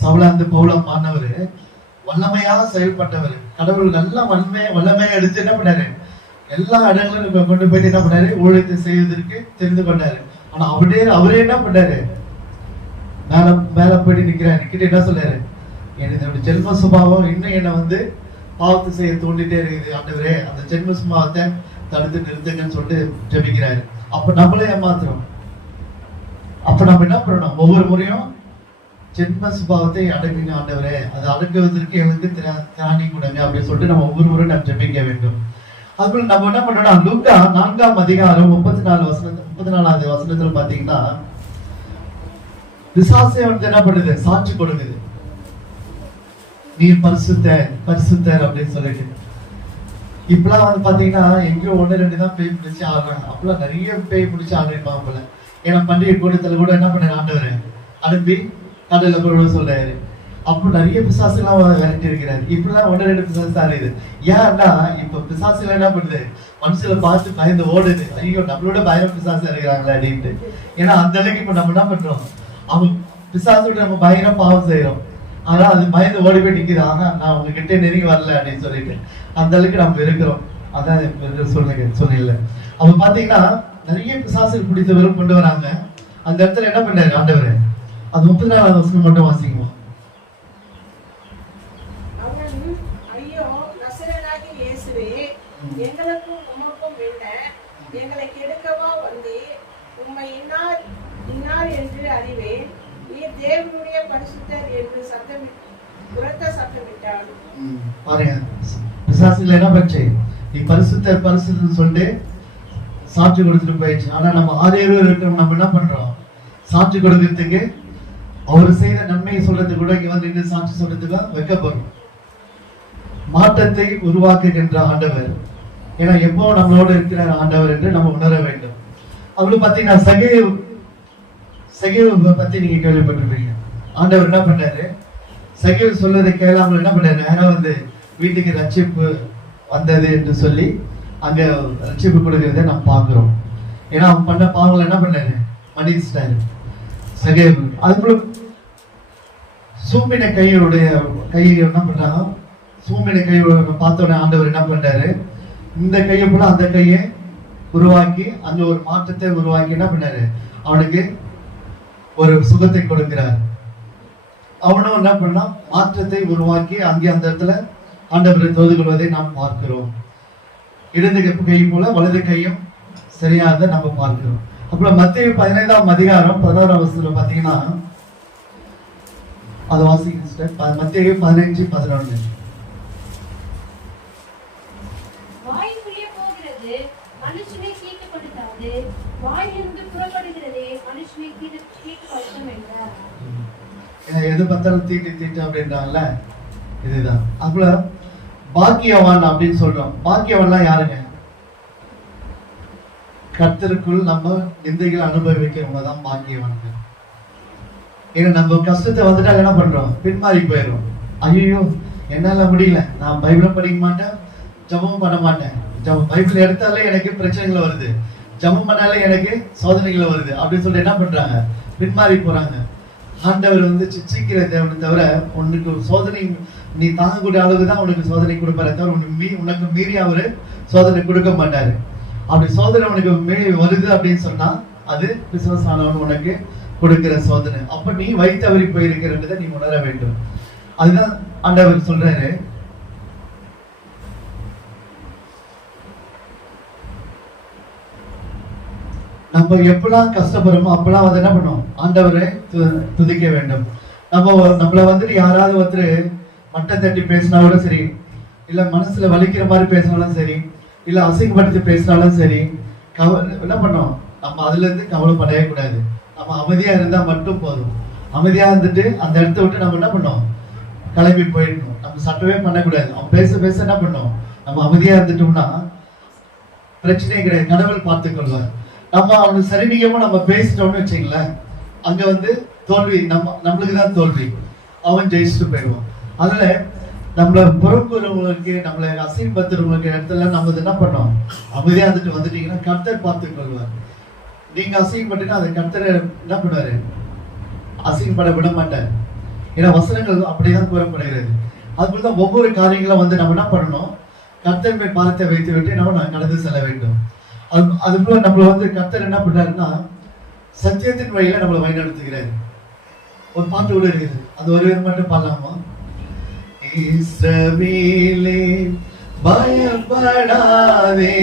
சவுலாந்து பவுலம் ஆனவர் வல்லமையாக செயல்பட்டவர். கடவுள் நல்லா வல்லமையா எடுத்து என்ன பண்ணாரு, எல்லா இடங்களும் கொண்டு போயிட்டு என்ன பண்ணாரு, ஊழியத்தை செய்வதற்கு தெரிந்து கொண்டாரு. ஆனா அவரே என்ன பண்ணாரு, மேல போயிட்டு நிக்கிறாரு. கிட்ட என்ன சொல்றாரு, என்னுடைய ஜென்ம சுபாவம் இன்னும் என்ன வந்து பாவத்தை செய்ய தூண்டிட்டே இருக்குது ஆண்டவரே, அந்த ஜென்ம சுபாவத்தை தடுத்து நிறுத்துங்கன்னு சொல்லிட்டு ஜெபிக்கிறாரு. அப்ப நம்மளே ஏமாத்துறோம். அப்ப நம்ம என்ன பண்ணணும், ஒவ்வொரு முறையும் ஜென்ம சுபாவத்தை அடக்குங்க ஆண்டவரே, அதை அடக்குவதற்கு எனக்கு திராணி கொடுங்க அப்படின்னு சொல்லிட்டு நம்ம ஒவ்வொரு முறையும் நம்ம ஜெபிக்க வேண்டும். அதுபோல நம்ம என்ன பண்ணணும், லூக்கா 4ஆம் அதிகாரம் 34வது வசனத்துல பாத்தீங்கன்னா பிசாசே வந்து என்ன பண்ணுது, சாட்சி கொடுக்குது, நீ பரிசுத்தர் அப்படின்னு சொல்லிட்டு. இப்பெல்லாம் வந்து பாத்தீங்கன்னா எங்கேயோ 1-2 தான் பேய் பிடிச்சு ஆடுறாங்க. அப்பெல்லாம் நிறைய பேய் பிடிச்சு ஆடுறாங்க போல. ஏன்னா பண்டிகை கூட்டத்துல கூட என்ன பண்ண ஆண்டவர் அனுப்பி கடல்ல போய் சொல்றாரு. அப்ப நிறைய பிசாசுலாம் விரட்டி இருக்கிறாரு. இப்பெல்லாம் 1-2 பிசாசு ஆடுது. ஏன்னா இப்ப பிசாசுல என்ன பண்ணுது, மனுஷனை பார்த்து பயந்து ஓடுது. ஐயோ நம்மளோட பயம் பிசாசு இருக்கிறாங்களா அப்படின்ட்டு. ஏன்னா அந்த அளவுக்கு இப்ப நம்ம என்ன பண்றோம், அவங்க பிசாசோட நம்ம பயங்கர பாவம் செய்யறோம். ஆனா அது பயந்து ஓடி போய் நிக்குது, ஆனா நான் உங்ககிட்ட நெருங்கி வரல அப்படின்னு சொல்லிட்டு அந்த அளவுக்கு நம்ம இருக்கிறோம். அதான் சொன்னீங்கல்ல. அப்ப பாத்தீங்கன்னா நிறைய பிசாசுகள் பிடித்தவரும் கொண்டு வராங்க. அந்த இடத்துல என்ன பண்ணாரு ஆண்டவர், அது 34வது வசனம் மட்டும் வாசிக்குமா. ஐயோ நசரேயனாகிய இயேசுவே, எங்களுக்கும் உமக்கும் என்ன, எங்களை கெடுக்கவா வந்து உம்மை இன்னார் என்று அறிவேன், நீர் தேவனுடைய பரிசுத்தர் என்று உரத்த சத்தமிட்டார். பாருங்க, பிசாசுல என்ன பண்றது, நீ பரிசுத்தர் சொல்லிட்டு சாட்சி கொடுத்துட்டு போயிடுச்சு. ஆனா நம்ம 6 இருக்கிறோம், நம்ம என்ன பண்றோம், சாட்சி கொடுக்கறதுக்கு அவர் செய்த நன்மையை சொல்றதுக்கு கூட இங்க வந்து நின்று சாட்சி சொல்றதுக்கு வைக்கப்படும். மாற்றத்தை உருவாக்குகின்ற ஆண்டவர். ஏன்னா எப்போ நம்மளோட இருக்கிற ஆண்டவர் என்று நம்ம உணர வேண்டும். அவளுக்கு பாத்தீங்கன்னா சகீவை பத்தி நீங்க கேள்விப்பட்டிருப்பீங்க. ஆண்டவர் என்ன பண்ணாரு, சகீவ் சொல்வதை கேளாமல் என்ன பண்ணாரு, நேரா வந்து வீட்டுக்கு ரட்சிப்பு வந்தது என்று சொல்லி அங்க ரட்சிப்பு கொடுக்கறத நம்ம பார்க்கிறோம். ஏன்னா அவன் பண்ண பாவங்களை என்ன பண்ணாரு, மன்னிச்சிட்டாரு சகீவ். அதுக்குள்ள சூம்பின கையோடைய என்ன பண்றாங்க, சூம்பின கையோட பார்த்தோன்னே ஆண்டவர் என்ன பண்றாரு, இந்த கையை போல அந்த கையை உருவாக்கி அங்க ஒரு மாற்றத்தை உருவாக்கி என்ன பண்ணாரு, அவனுக்கு ஒரு சுகத்தை கொடுக்கிறார். அவனும் என்ன பண்ணா, மாற்றத்தை உருவாக்கி அங்கே அந்த இடத்துல ஆண்டவரை தொழுது கொள்வதை நாம் பார்க்கிறோம். இடது கை போல வலது கையும் சரியாக நம்ம பார்க்கிறோம். அப்புறம் மத்தேயு 15ஆம் அதிகாரம் 11ஆம் வசனத்துல பாத்தீங்கன்னா, அது வாசிக்க மத்தேயு 15:11. வாய்க்குள்ளே போகிறது மனுஷனை தீட்டுப்படுத்தாது, வாயிலிருந்து புறப்படுகிறதே மனுஷனை தீட்டுப்படுத்தும் என்றார். எது பார்த்தாலும் தீட்டு தீட்டு அப்படின்றாங்கல்ல, இதுதான். அப்புறம் பாக்கியவான் அப்படின்னு சொல்றோம். பாக்கியவான்லாம் யாருங்க, கர்த்தருக்குள் நம்ம நிந்தைகள் அனுபவிக்கிறவங்க தான் பாக்கியவான்கள். ஏன்னா நம்ம கஷ்டத்தை வந்துட்டா என்ன பண்றோம், பின்மாறி போயிடும். ஐயோ என்னால முடியல, நான் பைபிளும் படிக்க மாட்டேன், ஜபமும் பண்ண மாட்டேன், பைபிள் எடுத்தாலே எனக்கு பிரச்சனைகள் வருது, ஜபம் பண்ணாலே எனக்கு சோதனைகள் வருது அப்படின்னு சொல்லிட்டு என்ன பண்றாங்க, பின்மாறி போறாங்க. ஆண்டவர் வந்து சிச்சிக்கிற தேவனை தவிர உனக்கு சோதனை நீ தாங்கக்கூடிய அளவுக்கு தான் உனக்கு சோதனை கொடுப்பாரு தவிர உனக்கு மீறி அவரு சோதனை கொடுக்க மாட்டாரு. அப்படி சோதனை உனக்கு மீறி வருது அப்படின்னு சொன்னா அது விசுவாசானவன் உனக்கு கொடுக்கிற சோதனை. அப்ப நீ வைத்தவறி போயிருக்கிறத நீ உணர வேண்டும். அதுதான் ஆண்டவர் சொல்றாரு, நம்ம எப்பெல்லாம் கஷ்டப்படுறோமோ அப்பெல்லாம் வந்து என்ன பண்ணும், ஆண்டவரை துதிக்க வேண்டும். நம்மள வந்துட்டு யாராவது ஒருத்தர் மட்டம் தட்டி பேசினா கூட சரி, இல்ல மனசுல வலிக்கிற மாதிரி பேசினாலும் சரி, இல்ல அசிங்கப்படுத்தி பேசினாலும் சரி, என்ன பண்ணோம், நம்ம அதுல இருந்து கவலைப்படவே கூடாது. நம்ம அமைதியா இருந்தா மட்டும் போதும். அமைதியா இருந்துட்டு அந்த இடத்த விட்டு நம்ம என்ன பண்ணோம், கிளம்பி போயிடணும். நம்ம சட்டவே பண்ணக்கூடாது. அவன் பேச பேச என்ன பண்ணோம், நம்ம அமைதியா இருந்துட்டோம்னா பிரச்சனையே கிடையாது, கடவுள் பார்த்துக் கொள்வார். நம்ம அவனுக்கு சரிநீகமா நம்ம பேசிட்டோம்னு வச்சுங்களேன், அங்க வந்து தோல்வி நம்மளுக்கு தான் தோல்வி, அவன் ஜெயிச்சுட்டு போயிடுவான். அதுல நம்மள புறம்புறவங்களுக்கு நம்மளை அசிங்கப்படுத்துறவங்களுக்கு இடத்துல நம்ம என்ன பண்ணோம், அமைதியா இருந்துட்டு வந்துட்டீங்கன்னா கர்த்தர் பார்த்துக் கொள்வார். நீங்க அசிங்கப்பட்டீங்கன்னா அதை கர்த்தர் என்ன பண்ணுவாரு, அசிங்கப்பட விட மாட்டார். ஏன்னா வசனங்கள் அப்படிதான் கூறப்படுகிறது. அதுபோலதான் ஒவ்வொரு காரியங்களும் வந்து நம்ம என்ன பண்ணணும், கர்த்தர் மேல் பாரத்தை வைத்து விட்டு நம்ம கடந்து செல்ல வேண்டும். அது போல நம்மள வந்து கர்த்தர் என்ன பண்றாருன்னா சத்தியத்தின் வழியில நம்மளை வழிநடத்துகிறாரு. ஒரு பாட்டு கூட இருக்குது, அது ஒரு பேர் மட்டும் பாடலாமா? இஸ்ரவேலே பயப்படாதே,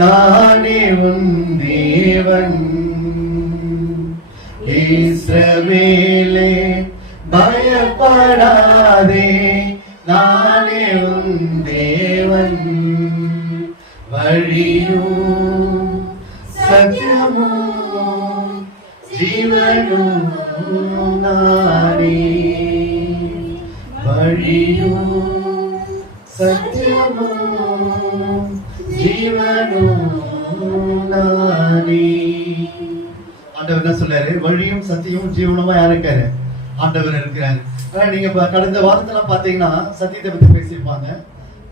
நானே உன் தேவன். இஸ்ரவேலே பயப்படாதே, நானே உன் தேவன். வழியும் சத்தியமும் ஜீவனும் நானே. வழியும் சத்தியமும் ஜீவனும் நானே. ஆண்டவர் என்ன சொல்றாரு, வழியும் சத்தியமும் ஜீவனுமா யார் இருக்காரு, ஆண்டவர் இருக்கிறாரு. நீங்க கடந்த வாரத்துல பாத்தீங்கன்னா சத்தியத்தை பத்தி பேசியிருப்பாங்க,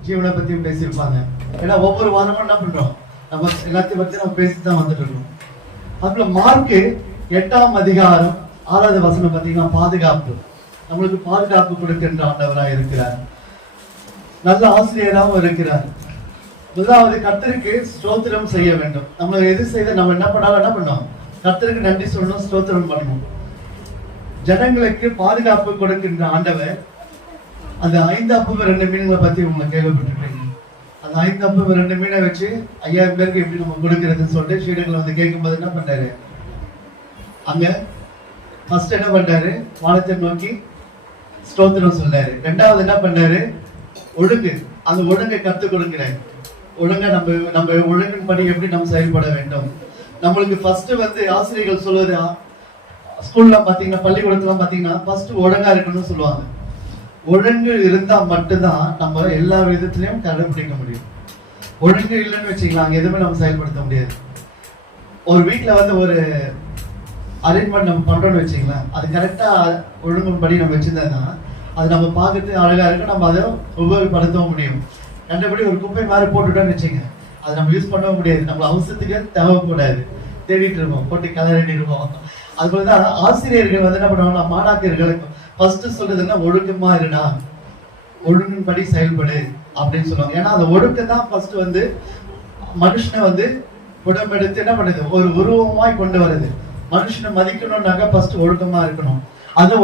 ஜீவனை பத்தியும் பேசியிருப்பாங்க. ஏன்னா ஒவ்வொரு வாரமும் என்ன பண்றோம், நம்ம எல்லாத்தையும் பத்தி நம்ம பேசிதான் வந்துட்டு இருக்கோம். அதுல மார்க்கு 8ஆம் அதிகாரம் 6வது வசனம் பாத்தீங்கன்னா பாதுகாப்பு, நம்மளுக்கு பாதுகாப்பு கொடுக்கின்ற ஆண்டவராக இருக்கிறார், நல்ல ஆசிரியராகவும் இருக்கிறார். முதலாவது கர்த்தருக்கு ஸ்தோத்திரம் செய்ய வேண்டும். நம்ம எது செய்த நம்ம என்ன பண்ணாலும் என்ன பண்ணோம், கர்த்தருக்கு நன்றி சொல்லணும், ஸ்தோத்திரம் பண்ணணும். ஜனங்களுக்கு பாதுகாப்பு கொடுக்கின்ற ஆண்டவர் அந்த 5 அப்பம் 2 மீன்களை பத்தி உங்களுக்கு கேள்விப்பட்டிருக்கீங்க. அந்த 5 அப்பம் 2 மீனை வச்சு 5000 பேருக்கு எப்படி நம்ம கொடுக்கறதுன்னு சொல்லிட்டு சீடர்களை வந்து கேட்கும்போது என்ன பண்றாரு, அங்க ஃபர்ஸ்ட் என்ன பண்றாரு, வானத்தை நோக்கி ஸ்தோத்திரம் சொன்னாரு. 2வது என்ன பண்ணாரு, ஒழுங்கு, அந்த ஒழுங்கை கற்றுக் கொடுக்கிறாரு. ஒழுங்கா நம்ம ஒழுங்கின் படி எப்படி நம்ம செயல்பட வேண்டும். நம்மளுக்கு ஃபர்ஸ்ட் வந்து ஆசிரியர்கள் சொல்வது, ஸ்கூல்ல பாத்தீங்கன்னா பள்ளிக்கூடத்துல பாத்தீங்கன்னா ஃபர்ஸ்ட் ஒழுங்கா இருக்கணும்னு சொல்லுவாங்க. ஒழுங்கு இருந்தா மட்டும்தான் நம்ம எல்லா விதத்திலையும் கடைபிடிக்க முடியும். ஒழுங்கு இல்லைன்னு வச்சுக்கலாம், அங்க எதுவுமே நம்ம செயல்படுத்த முடியாது. ஒரு வீட்டுல வந்து ஒரு அரேஞ்ச்மெண்ட் நம்ம பண்றோம்னு வச்சுங்களேன், அது கரெக்டா ஒழுங்குபடி நம்ம வச்சிருந்தா அது நம்ம பார்க்கறதுக்கு அழகா இருக்கு, நம்ம அதை உபயோகப்படுத்தவும் முடியும். கண்டபடி ஒரு குப்பை மாதிரி போட்டுட்டோம்னு வச்சுங்க, அதை நம்ம யூஸ் பண்ணவும் முடியாது, நம்ம அவசரத்துக்கு தேவைப்படாது, தேடிட்டு இருப்போம், போட்டு கலரிட்டு இருப்போம். அது போலதான் ஆசிரியர்கள் வந்து என்ன பண்ணுவாங்க, மாணாக்கர்களுக்கு ஃபர்ஸ்ட் சொல்றதுன்னா ஒழுக்கமா இருடா, ஒழுங்கின்படி செயல்படு அப்படின்னு சொல்லுவாங்க. ஏன்னா அந்த ஒழுக்கம் தான் ஃபர்ஸ்ட் வந்து மனுஷனை வந்து உடம்பெடுத்து என்ன பண்ணுது, ஒரு உருவமாய் கொண்டு வருது. மனுஷனை மதிக்கணும்னாக்க ஃபர்ஸ்ட் ஒழுக்கமா இருக்கணும். அந்த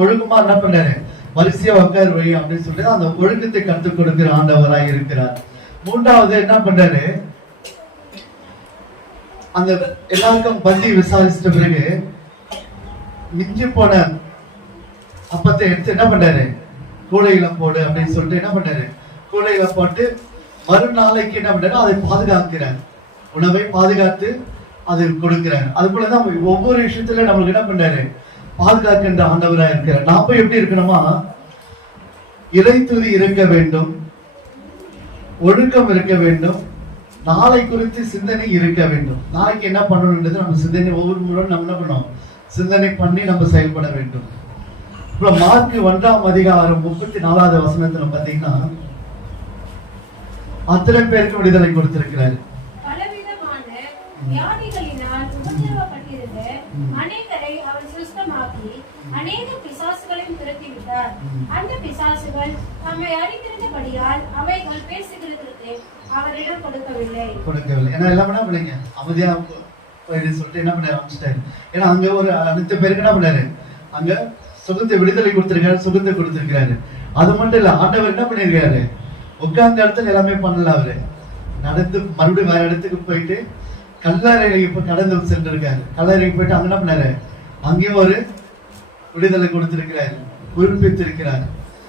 ஒழுக்கமா என்ன பண்ணாரு, வரிசையா உட்கார வை அப்படின்னு சொல்லிட்டு அந்த ஒழுக்கத்தை கற்றுக் கொடுக்கிற ஆண்டவராய் இருக்கிறார். மூன்றாவது என்ன பண்றாரு, அந்த எல்லாருக்கும் பந்தி விசாரிச்சிட்ட பிறகு மிஞ்சி போன அப்பத்தை எடுத்து என்ன பண்றாரு, கூடையில போடு அப்படின்னு சொல்லிட்டு என்ன பண்றாரு, கூடையில போட்டு மறுநாளைக்கு என்ன பண்றாரு, அதை பாதுகாக்கிறார், உணவை பாதுகாத்து அது கொடுக்கிறார். அது போலதான் ஒவ்வொரு விஷயத்துல நம்மளுக்கு என்ன பண்றாரு, பாதுகாக்கின்ற ஆண்டவரா இருக்கிறார். நாம எப்படி இருக்கணுமா, இறைத்துதி இருக்க வேண்டும், ஒழுக்கம் இருக்க வேண்டும், நாளை குறித்து சிந்தனை இருக்க வேண்டும். நாளைக்கு என்ன பண்ணணும்ன்றது நம்ம சிந்தனை ஒவ்வொரு முறை நம்ம என்ன பண்ணோம், சிந்தனை பண்ணி நம்ம செயல்பட வேண்டும். அப்புறம் மார்க் 1:34 வசனத்துல பாத்தீங்கன்னா அத்தனை பேருக்கு விடுதலை கொடுத்திருக்கிறாரு. பலவிதமான வியாதிகளினால் உபத்திரவப்பட்டிருந்த அநேகரை அவர் சுஸ்தமாக்கி அநேக பிசாசுகளையும் துரத்திவிட்டார். அந்த பிசாசுகள் தம்மை அறிந்திருந்தபடியால் அவைகள் பேசுகிறதற்கு அவரிடம் கொடுக்கவில்லை. ஏன்னா எல்லாம் என்ன பண்ணீங்க, அமைதியா போயிடு சொல்லிட்டு என்ன பண்ண ஆரம்பிச்சிட்டாரு. ஏன்னா அங்க ஒரு அனைத்து பேருக்கு என்ன பண்ணாரு, அங்க சுகத்தை விடுதலை கொடுத்திருக்காரு, சுகத்தை கொடுத்திருக்கிறாரு. அது மட்டும் இல்ல, ஆண்டவர் என்ன பண்ணிருக்காரு, உட்கார்ந்த இடத்துல எல்லாமே பண்ணல, அவரு நடந்து மறுபடியும் வேற இடத்துக்கு போயிட்டு கல்லறைக்கு இப்ப கடந்து சென்றிருக்காரு. கல்லறைக்கு போயிட்டு அங்க என்ன பண்ணாரு, அங்கேயும் ஒரு விடுதலை கொடுத்திருக்கிறாரு, உயிர்ப்பித்திருக்கிறாரு.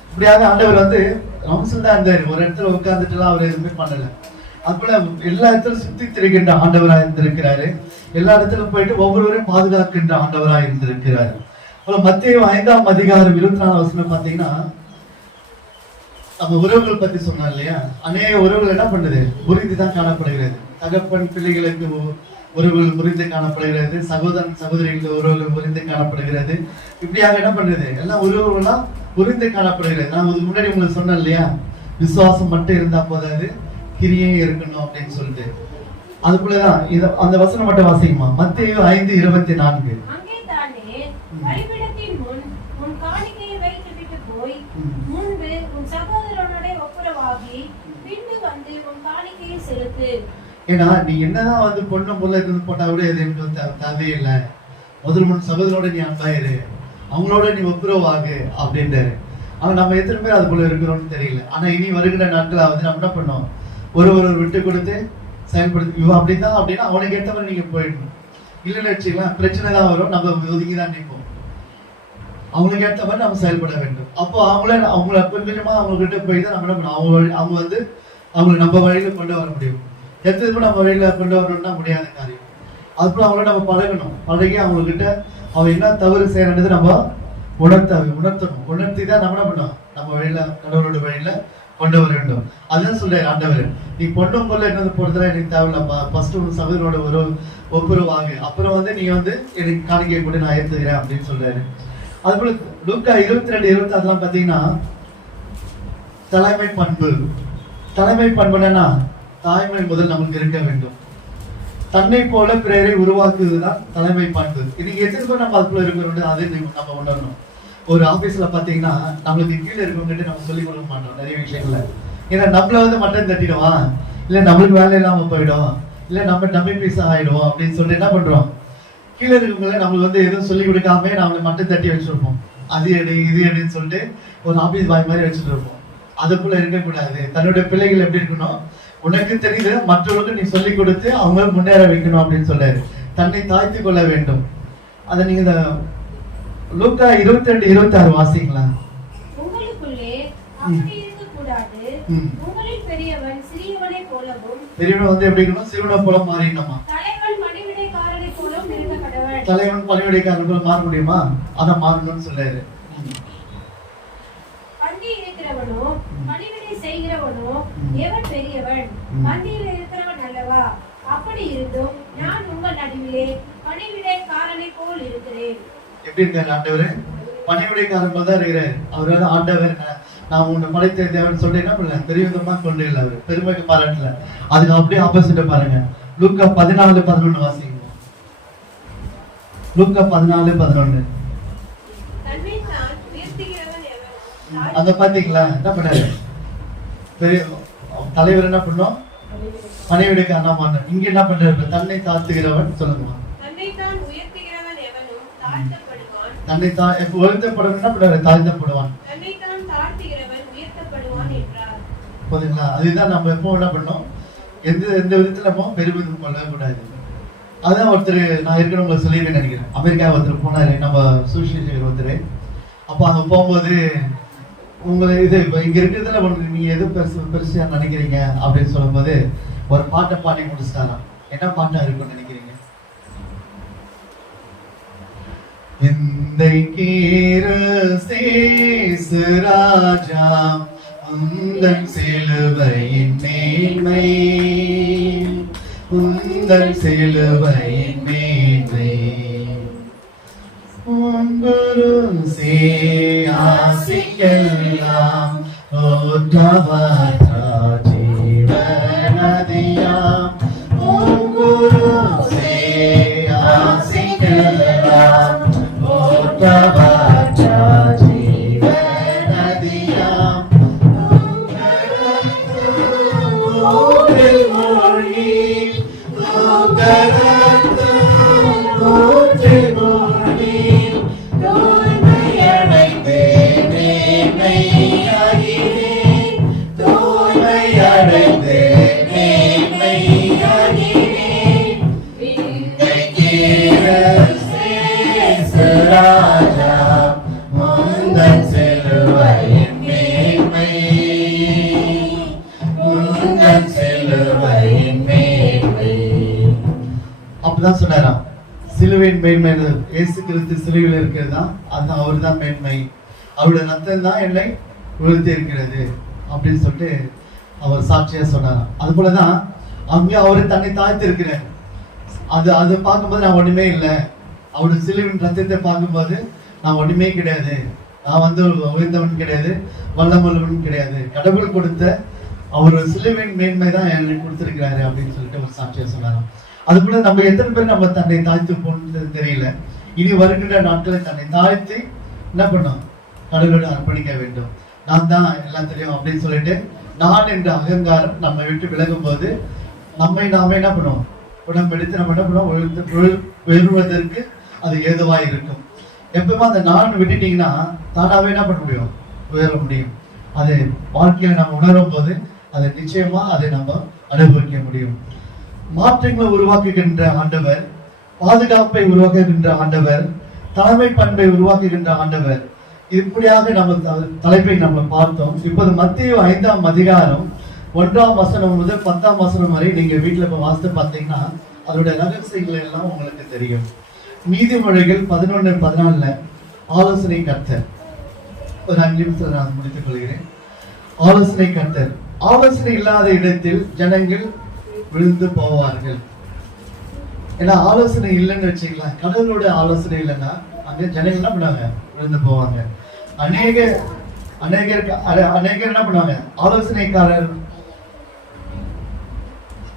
இப்படியாக ஆண்டவர் வந்து ரம்சல் தான் இருந்தாரு, ஒரு இடத்துல உட்கார்ந்துட்டு எல்லாம் அவர் எதுவுமே பண்ணல. அது போல எல்லா இடத்திலும் சுத்தி திரிகின்ற ஆண்டவராக இருந்திருக்கிறாரு. எல்லா இடத்திலும் போயிட்டு ஒவ்வொருவரையும் பாதுகாக்கின்ற ஆண்டவராக இருந்திருக்கிறாரு. மத்தேயு 5:24 பாத்தீங்கன்னா நம்ம உறவுகள் பத்தி சொன்னா இல்லையா, அநேக உறவுகள் என்ன பண்ணுது, முறிந்து தான் காணப்படுகிறது. தகப்பன் பிள்ளைகளுக்கு உறவுகள் முறிந்து காணப்படுகிறது, சகோதரன் சகோதரிகளுக்கு உறவுகள் முறிந்து காணப்படுகிறது. இப்படியாக என்ன பண்றது, எல்லாம் உறவுகள்லாம் முறிந்து காணப்படுகிறது. நான் இதுக்கு முன்னாடி உங்களுக்கு சொன்னேன் இல்லையா, விசுவாசம் மட்டும் இருந்தா போதாது, கிரியே இருக்கணும் அப்படின்னு சொல்லிட்டு. அது போலதான் அந்த வசனம் மட்டும் வாசிக்குமா, மத்தேயு 5:24. பலிபீடத்தின் முன் உன் காணிக்கையை வைத்துவிட்டு போய் முன்பு உன் சகோதரனோட ஒப்புரவாகி பின்பு வந்து உன் காணிக்கையை செலுத்து. ஏன்னா நீ என்னதான் வந்து பொண்ணு போல இருந்து போட்டா கூட எது எனக்கு தேவையில்லை, முதல் முன் சகோதரோட நீ அன்பாயிரு, அவங்களோட நீ ஒப்புரவாகு அப்படின்றாரு. ஆனா நம்ம எத்தனை பேர் அது போல இருக்கிறோம்னு தெரியல. ஆனா இனி வருகிற நாட்களை வந்து நம்ம என்ன பண்ணோம், ஒரு விட்டு கொடுத்து செயல்படுத்தி இவன் அப்படிதான் அப்படின்னா அவனுக்கு ஏற்ற மாதிரி நீங்க போயிடணும். இல்லைன்னு வச்சுக்கலாம், பிரச்சனை தான் வரும், நம்ம ஒதுங்கிதான் நிற்போம். அவங்களுக்கு ஏற்ற மாதிரி நம்ம செயல்பட வேண்டும். அப்போ அவங்கள கொஞ்சமா அவங்க கிட்ட போய் தான் நம்ம என்ன பண்ணணும், அவங்க வந்து அவங்களை நம்ம வழியில கொண்டு வர முடியும். எத்தனை நம்ம வழியில கொண்டு வரணும்னா முடியாத காரியம். அதுபோல அவங்கள நம்ம பழகி அவங்க கிட்ட அவங்க என்ன தவறு செய்யறது நம்ம உணர்த்தணும். உணர்த்தி தான் நம்ம என்ன பண்ணோம், நம்ம வழியில கடவுளோட வழியில கொண்டு வர வேண்டும். அதுதான் சொல்றாரு ஆண்டவர், நீ பொண்ணும் போல என்னது போறதுல எனக்கு தேவையில்லப்பா, ஃபர்ஸ்ட் உன் சகோதரோட ஒரு ஒப்புரவாகு, அப்புறம் வந்து நீங்க வந்து எனக்கு காணிக்கை கூட நான் ஏற்றுக்கிறேன் அப்படின்னு சொல்றாரு. அது போல லூக்கா 22:26 பாத்தீங்கன்னா தலைமை பண்புனா தாய்மை முதல் நமக்கு இருக்க வேண்டும். தன்னை போல பிறரை உருவாக்குவதுதான் தலைமை பண்பு. இன்னைக்கு எதிர்ப்பு நம்ம அதுக்குள்ள இருக்கிறோம், அதை நம்ம உணரணும். ஒரு ஆபீஸ்ல பாத்தீங்கன்னா நம்மளுக்கு கீழே இருக்கவங்கிட்ட நம்ம சொல்லிக் கொடுக்க மாட்டோம் நிறைய விஷயங்கள. ஏன்னா நம்மள வந்து மட்டன் தட்டிடுவான், இல்ல நம்மளுக்கு வேலை இல்லாம போயிடும், இல்ல நம்ம டம்மி பீஸ் ஆயிடுவோம் அப்படின்னு சொல்லிட்டு என்ன பண்றோம், கீழே இருக்கவங்கள நம்மளுக்கு வந்து எதுவும் சொல்லிக் கொடுக்காம நம்மளை மட்டும் தட்டி வச்சிருப்போம். அது எடு இது எடுன்னு சொல்லிட்டு ஒரு ஆபீஸ் பாய் மாதிரி வச்சுட்டு இருப்போம். அதுக்குள்ள இருக்கக்கூடாது. தன்னுடைய பிள்ளைகள் எப்படி இருக்கணும், உனக்கு தெரியுது மற்றவர்களுக்கு நீ சொல்லிக் கொடுத்து அவங்க முன்னேற வைக்கணும் அப்படின்னு சொல்றாரு. தன்னை தாழ்த்தி கொள்ள வேண்டும். அதை நீங்க இந்த லூக்கா 22:26 வாசிங்களா. உங்களுக்குள்ளே அப்படி இருக்க கூடாது. உங்களில் பெரியவன் சிறியவனை போலவும், பெரியவன் வந்து எப்படி இருக்கணும், சிறுவனை போல மாறிடணுமா. தலைவன் பணிவிடைக்காரனை போலவும் இருக்க கடவுள். தலைவன் பணிவிடைக்காரன் போல மாற முடியுமா, அதான் மாறணும்னு சொல்றாரு. பந்தி இருக்கிறவனோ பணிவிடை செய்கிறவனோ எவன் பெரியவன், பந்தியில் இருக்கிறவன் அல்லவா? அப்படி இருந்தும் நான் உங்கள் நடுவிலே பணிவிடைக்காரனை போல் இருக்கிறேன். எப்படி இருக்காரு ஆண்டவர்? பணிவிடைக்காரன் போல தான் இருக்கிறாரு. அவரால் ஆண்டவர் நான் உன்னை படைத்த தேவன் சொல்லி என்ன பண்ணல, பெரிய விதமா கொண்டு இல்லை, அவரு பெருமைக்கு பாராட்டல. அதுக்கு அப்படியே ஆப்போசிட்ட பாருங்க. லூக்கா 14:11 வாசிங்க. லூக்கா 14:11. அங்க பாத்தீங்களா என்ன பண்ணாரு? பெரிய தலைவர் என்ன பண்ணோம்? பணிவிடைக்கு அண்ணாமான. இங்க என்ன பண்றாரு? தன்னை தாழ்த்துகிறவன் சொல்லுங்க. தன்னை உயர்த்தப்படுவன் என்ன பண்றாரு? தாழ்த்தப்படுவான். போதுங்களா? அதுதான் நம்ம எப்போ என்ன பண்ணோம், எந்த விதத்துல நம்ம பெருமிதம் கொள்ள கூடாது. அதான் ஒருத்தர் நான் ஏற்கனவே உங்களுக்கு சொல்லியிருக்கேன் நினைக்கிறேன். அமெரிக்கா ஒருத்தர் போனாரு, நம்ம சுவிசேஷகர் ஒருத்தர். அப்போ அங்க போகும்போது உங்களை இது இங்க இருக்கிறதுல உங்களுக்கு நீங்க எது பெருசா நினைக்கிறீங்க அப்படின்னு சொல்லும்போது ஒரு பாட்டை பாடி முடிச்சிட்டாராம். என்ன பாட்டா இருக்கும்னு நினைக்கிறீங்க? இந்த ராஜா உந்தன் சிலுவையின் மேன்மை, உந்தன் சிலுவையின் மேன்மை, குரு ஆசிக்கெல்லாம் ஓட்டவரா ஜீவநதியாம், குரு ஆசிக்கெல்லாம் ஓட்டவரா ஜீவநதியாம், ஊரில் மொழி ஊரில் மொழி அப்படிதான் சொன்னாராம். சிலுவையின் மேன்மை, இயேசு கிறிஸ்து சிலுவையில் இருக்கிறது தான், அதுதான் அவர் தான் மேன்மை, அவருடைய ரத்தம் தான் என்னை உயர்த்தி இருக்கிறது அப்படின்னு சொல்லிட்டு அவர் சாட்சியா சொன்னாராம். அது போலதான் அங்கே அவரை தன்னை தாழ்த்தி இருக்கிறார். அது பார்க்கும்போது நான் ஒண்ணுமே இல்லை, அவருடைய சிலுவின் ரத்தத்தை பார்க்கும்போது நான் ஒண்ணுமே கிடையாது, நான் வந்து உயர்ந்தவன் கிடையாது, வல்லமுள்ளவன் கிடையாது, கடவுள் கொடுத்த அவர் சிலுவின் மேன்மை தான் எனக்கு கொடுத்திருக்கிறாரு அப்படின்னு சொல்லிட்டு ஒரு சாட்சியா சொன்னாராம். அது போல நம்ம எத்தனை பேர் நம்ம தன்னை தாழ்த்து போனது தெரியல. இனி வருகின்ற நாட்களை தன்னை தாழ்த்தி என்ன பண்ணோம், கடவுளோடு அர்ப்பணிக்க வேண்டும். நான் தான் எல்லாம் தெரியும் அப்படின்னு சொல்லிட்டு நான் என்ற அகங்காரம் நம்ம விட்டு விலகும் போது நம்மை நாம என்ன பண்ணுவோம், உடம்பெடுத்து நம்ம என்ன பண்ணுவோம், உயர்வதற்கு அது ஏதுவா இருக்கும். எப்பவுமே அந்த நான் விட்டுட்டீங்கன்னா தானாவே என்ன பண்ண முடியும், உயர முடியும். அதை வாழ்க்கையில நம்ம உணரும் போது அதை நிச்சயமா அதை நம்ம அனுபவிக்க முடியும். மாற்றங்களை உருவாக்குகின்ற ஆண்டவர், பாதுகாப்பை உருவாக்குகின்ற ஆண்டவர், தலைமை பண்பை உருவாக்குகின்ற ஆண்டவர். இப்படியாக நம்ம தலைப்பை நம்ம பார்த்தோம். இப்போது மத்தேயு 5ஆம் அதிகாரம் 1ஆம் வசனம் முதல் 10ஆம் வசனம் வரை நீங்க வீட்டுல இப்ப வாசித்து பார்த்தீங்கன்னா அதோட ரகசியங்கள் எல்லாம் உங்களுக்கு தெரியும். நீதிமொழிகள் 11:14 ஆலோசனை கர்த்தர். ஒரு 5 நிமிஷம் நான் முடித்துக் கொள்கிறேன். ஆலோசனை கர்த்தர். ஆலோசனை இல்லாத இடத்தில் ஜனங்கள் விழுந்து போவார்கள். ஏன்னா ஆலோசனை இல்லைன்னு வச்சுக்கலாம், கடவுளோட ஆலோசனை இல்லைன்னா அங்க ஜனங்கள் என்ன பண்ணுவாங்க, விழுந்து போவாங்க. அநேகர் என்ன பண்ணுவாங்க, ஆலோசனைக்காரர்.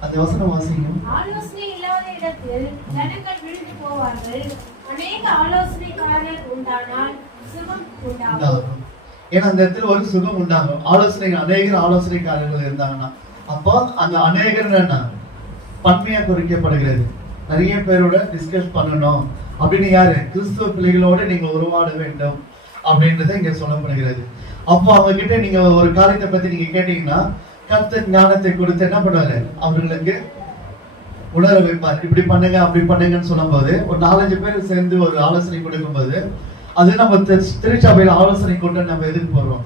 அந்த வசனம் வாசிங்க. ஆலோசனை இல்லாத இடத்தில் ஜனங்கள் விழுந்து போவார்கள், அநேக ஆலோசனைக்காரர் உண்டானால் சுகம் உண்டாகும். ஏன்னா அந்த இடத்துல ஒரு சுகம் உண்டாகும். அநேகர் ஆலோசனைக்காரர்கள் இருந்தாங்கன்னா அப்போ அந்த அநேகர் என்ன பன்மையா குறிக்கப்படுகிறது. நிறைய பேரோட டிஸ்கஸ் பண்ணணும் அப்படின்னு யாரு, கிறிஸ்துவ பிள்ளைகளோட நீங்க உருவாட வேண்டும் அப்படின்றத இங்க சொல்லப்படுகிறது. அப்போ அவங்க கிட்ட நீங்க ஒரு காரியத்தை பத்தி நீங்க கேட்டீங்கன்னா கர்த்தர் ஞானத்தை கொடுத்து என்ன பண்ணுவாரு, அவர்களுக்கு உணர வைப்பார். இப்படி பண்ணுங்க அப்படி பண்ணுங்கன்னு சொல்லும் போது ஒரு 4-5 பேர் சேர்ந்து ஒரு ஆலோசனை கொடுக்கும் போது அது நம்ம திருச்சபையில ஆலோசனை கொண்டு நம்ம எதுக்கு போறோம்,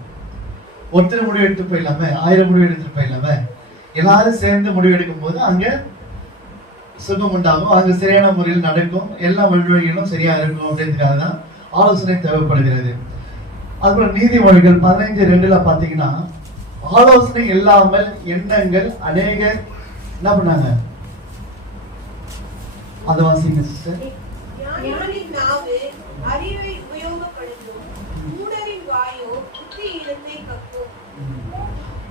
ஒருத்தர் முடிவு எடுத்து போயிடலாமே, 1000 முடிவு எடுத்துட்டு போயிடலாமே. எல்லாரும் சேர்ந்து முடிவு எடுக்கும் போது அங்க சுகம் உண்டாகும், அங்க சரியான முறையில் நடக்கும், எல்லா வழிவகைகளும் சரியா இருக்கும். அப்படின்றதுக்காக தான் ஆலோசனை தேவைப்படுகிறது. அதுபோல நீதிமொழிகள் 15:2 பாத்தீங்கன்னா ஆலோசனை இல்லாமல் எண்ணங்கள் அநேக என்ன பண்ணாங்க, அதை வாசிங்க சிஸ்டர்.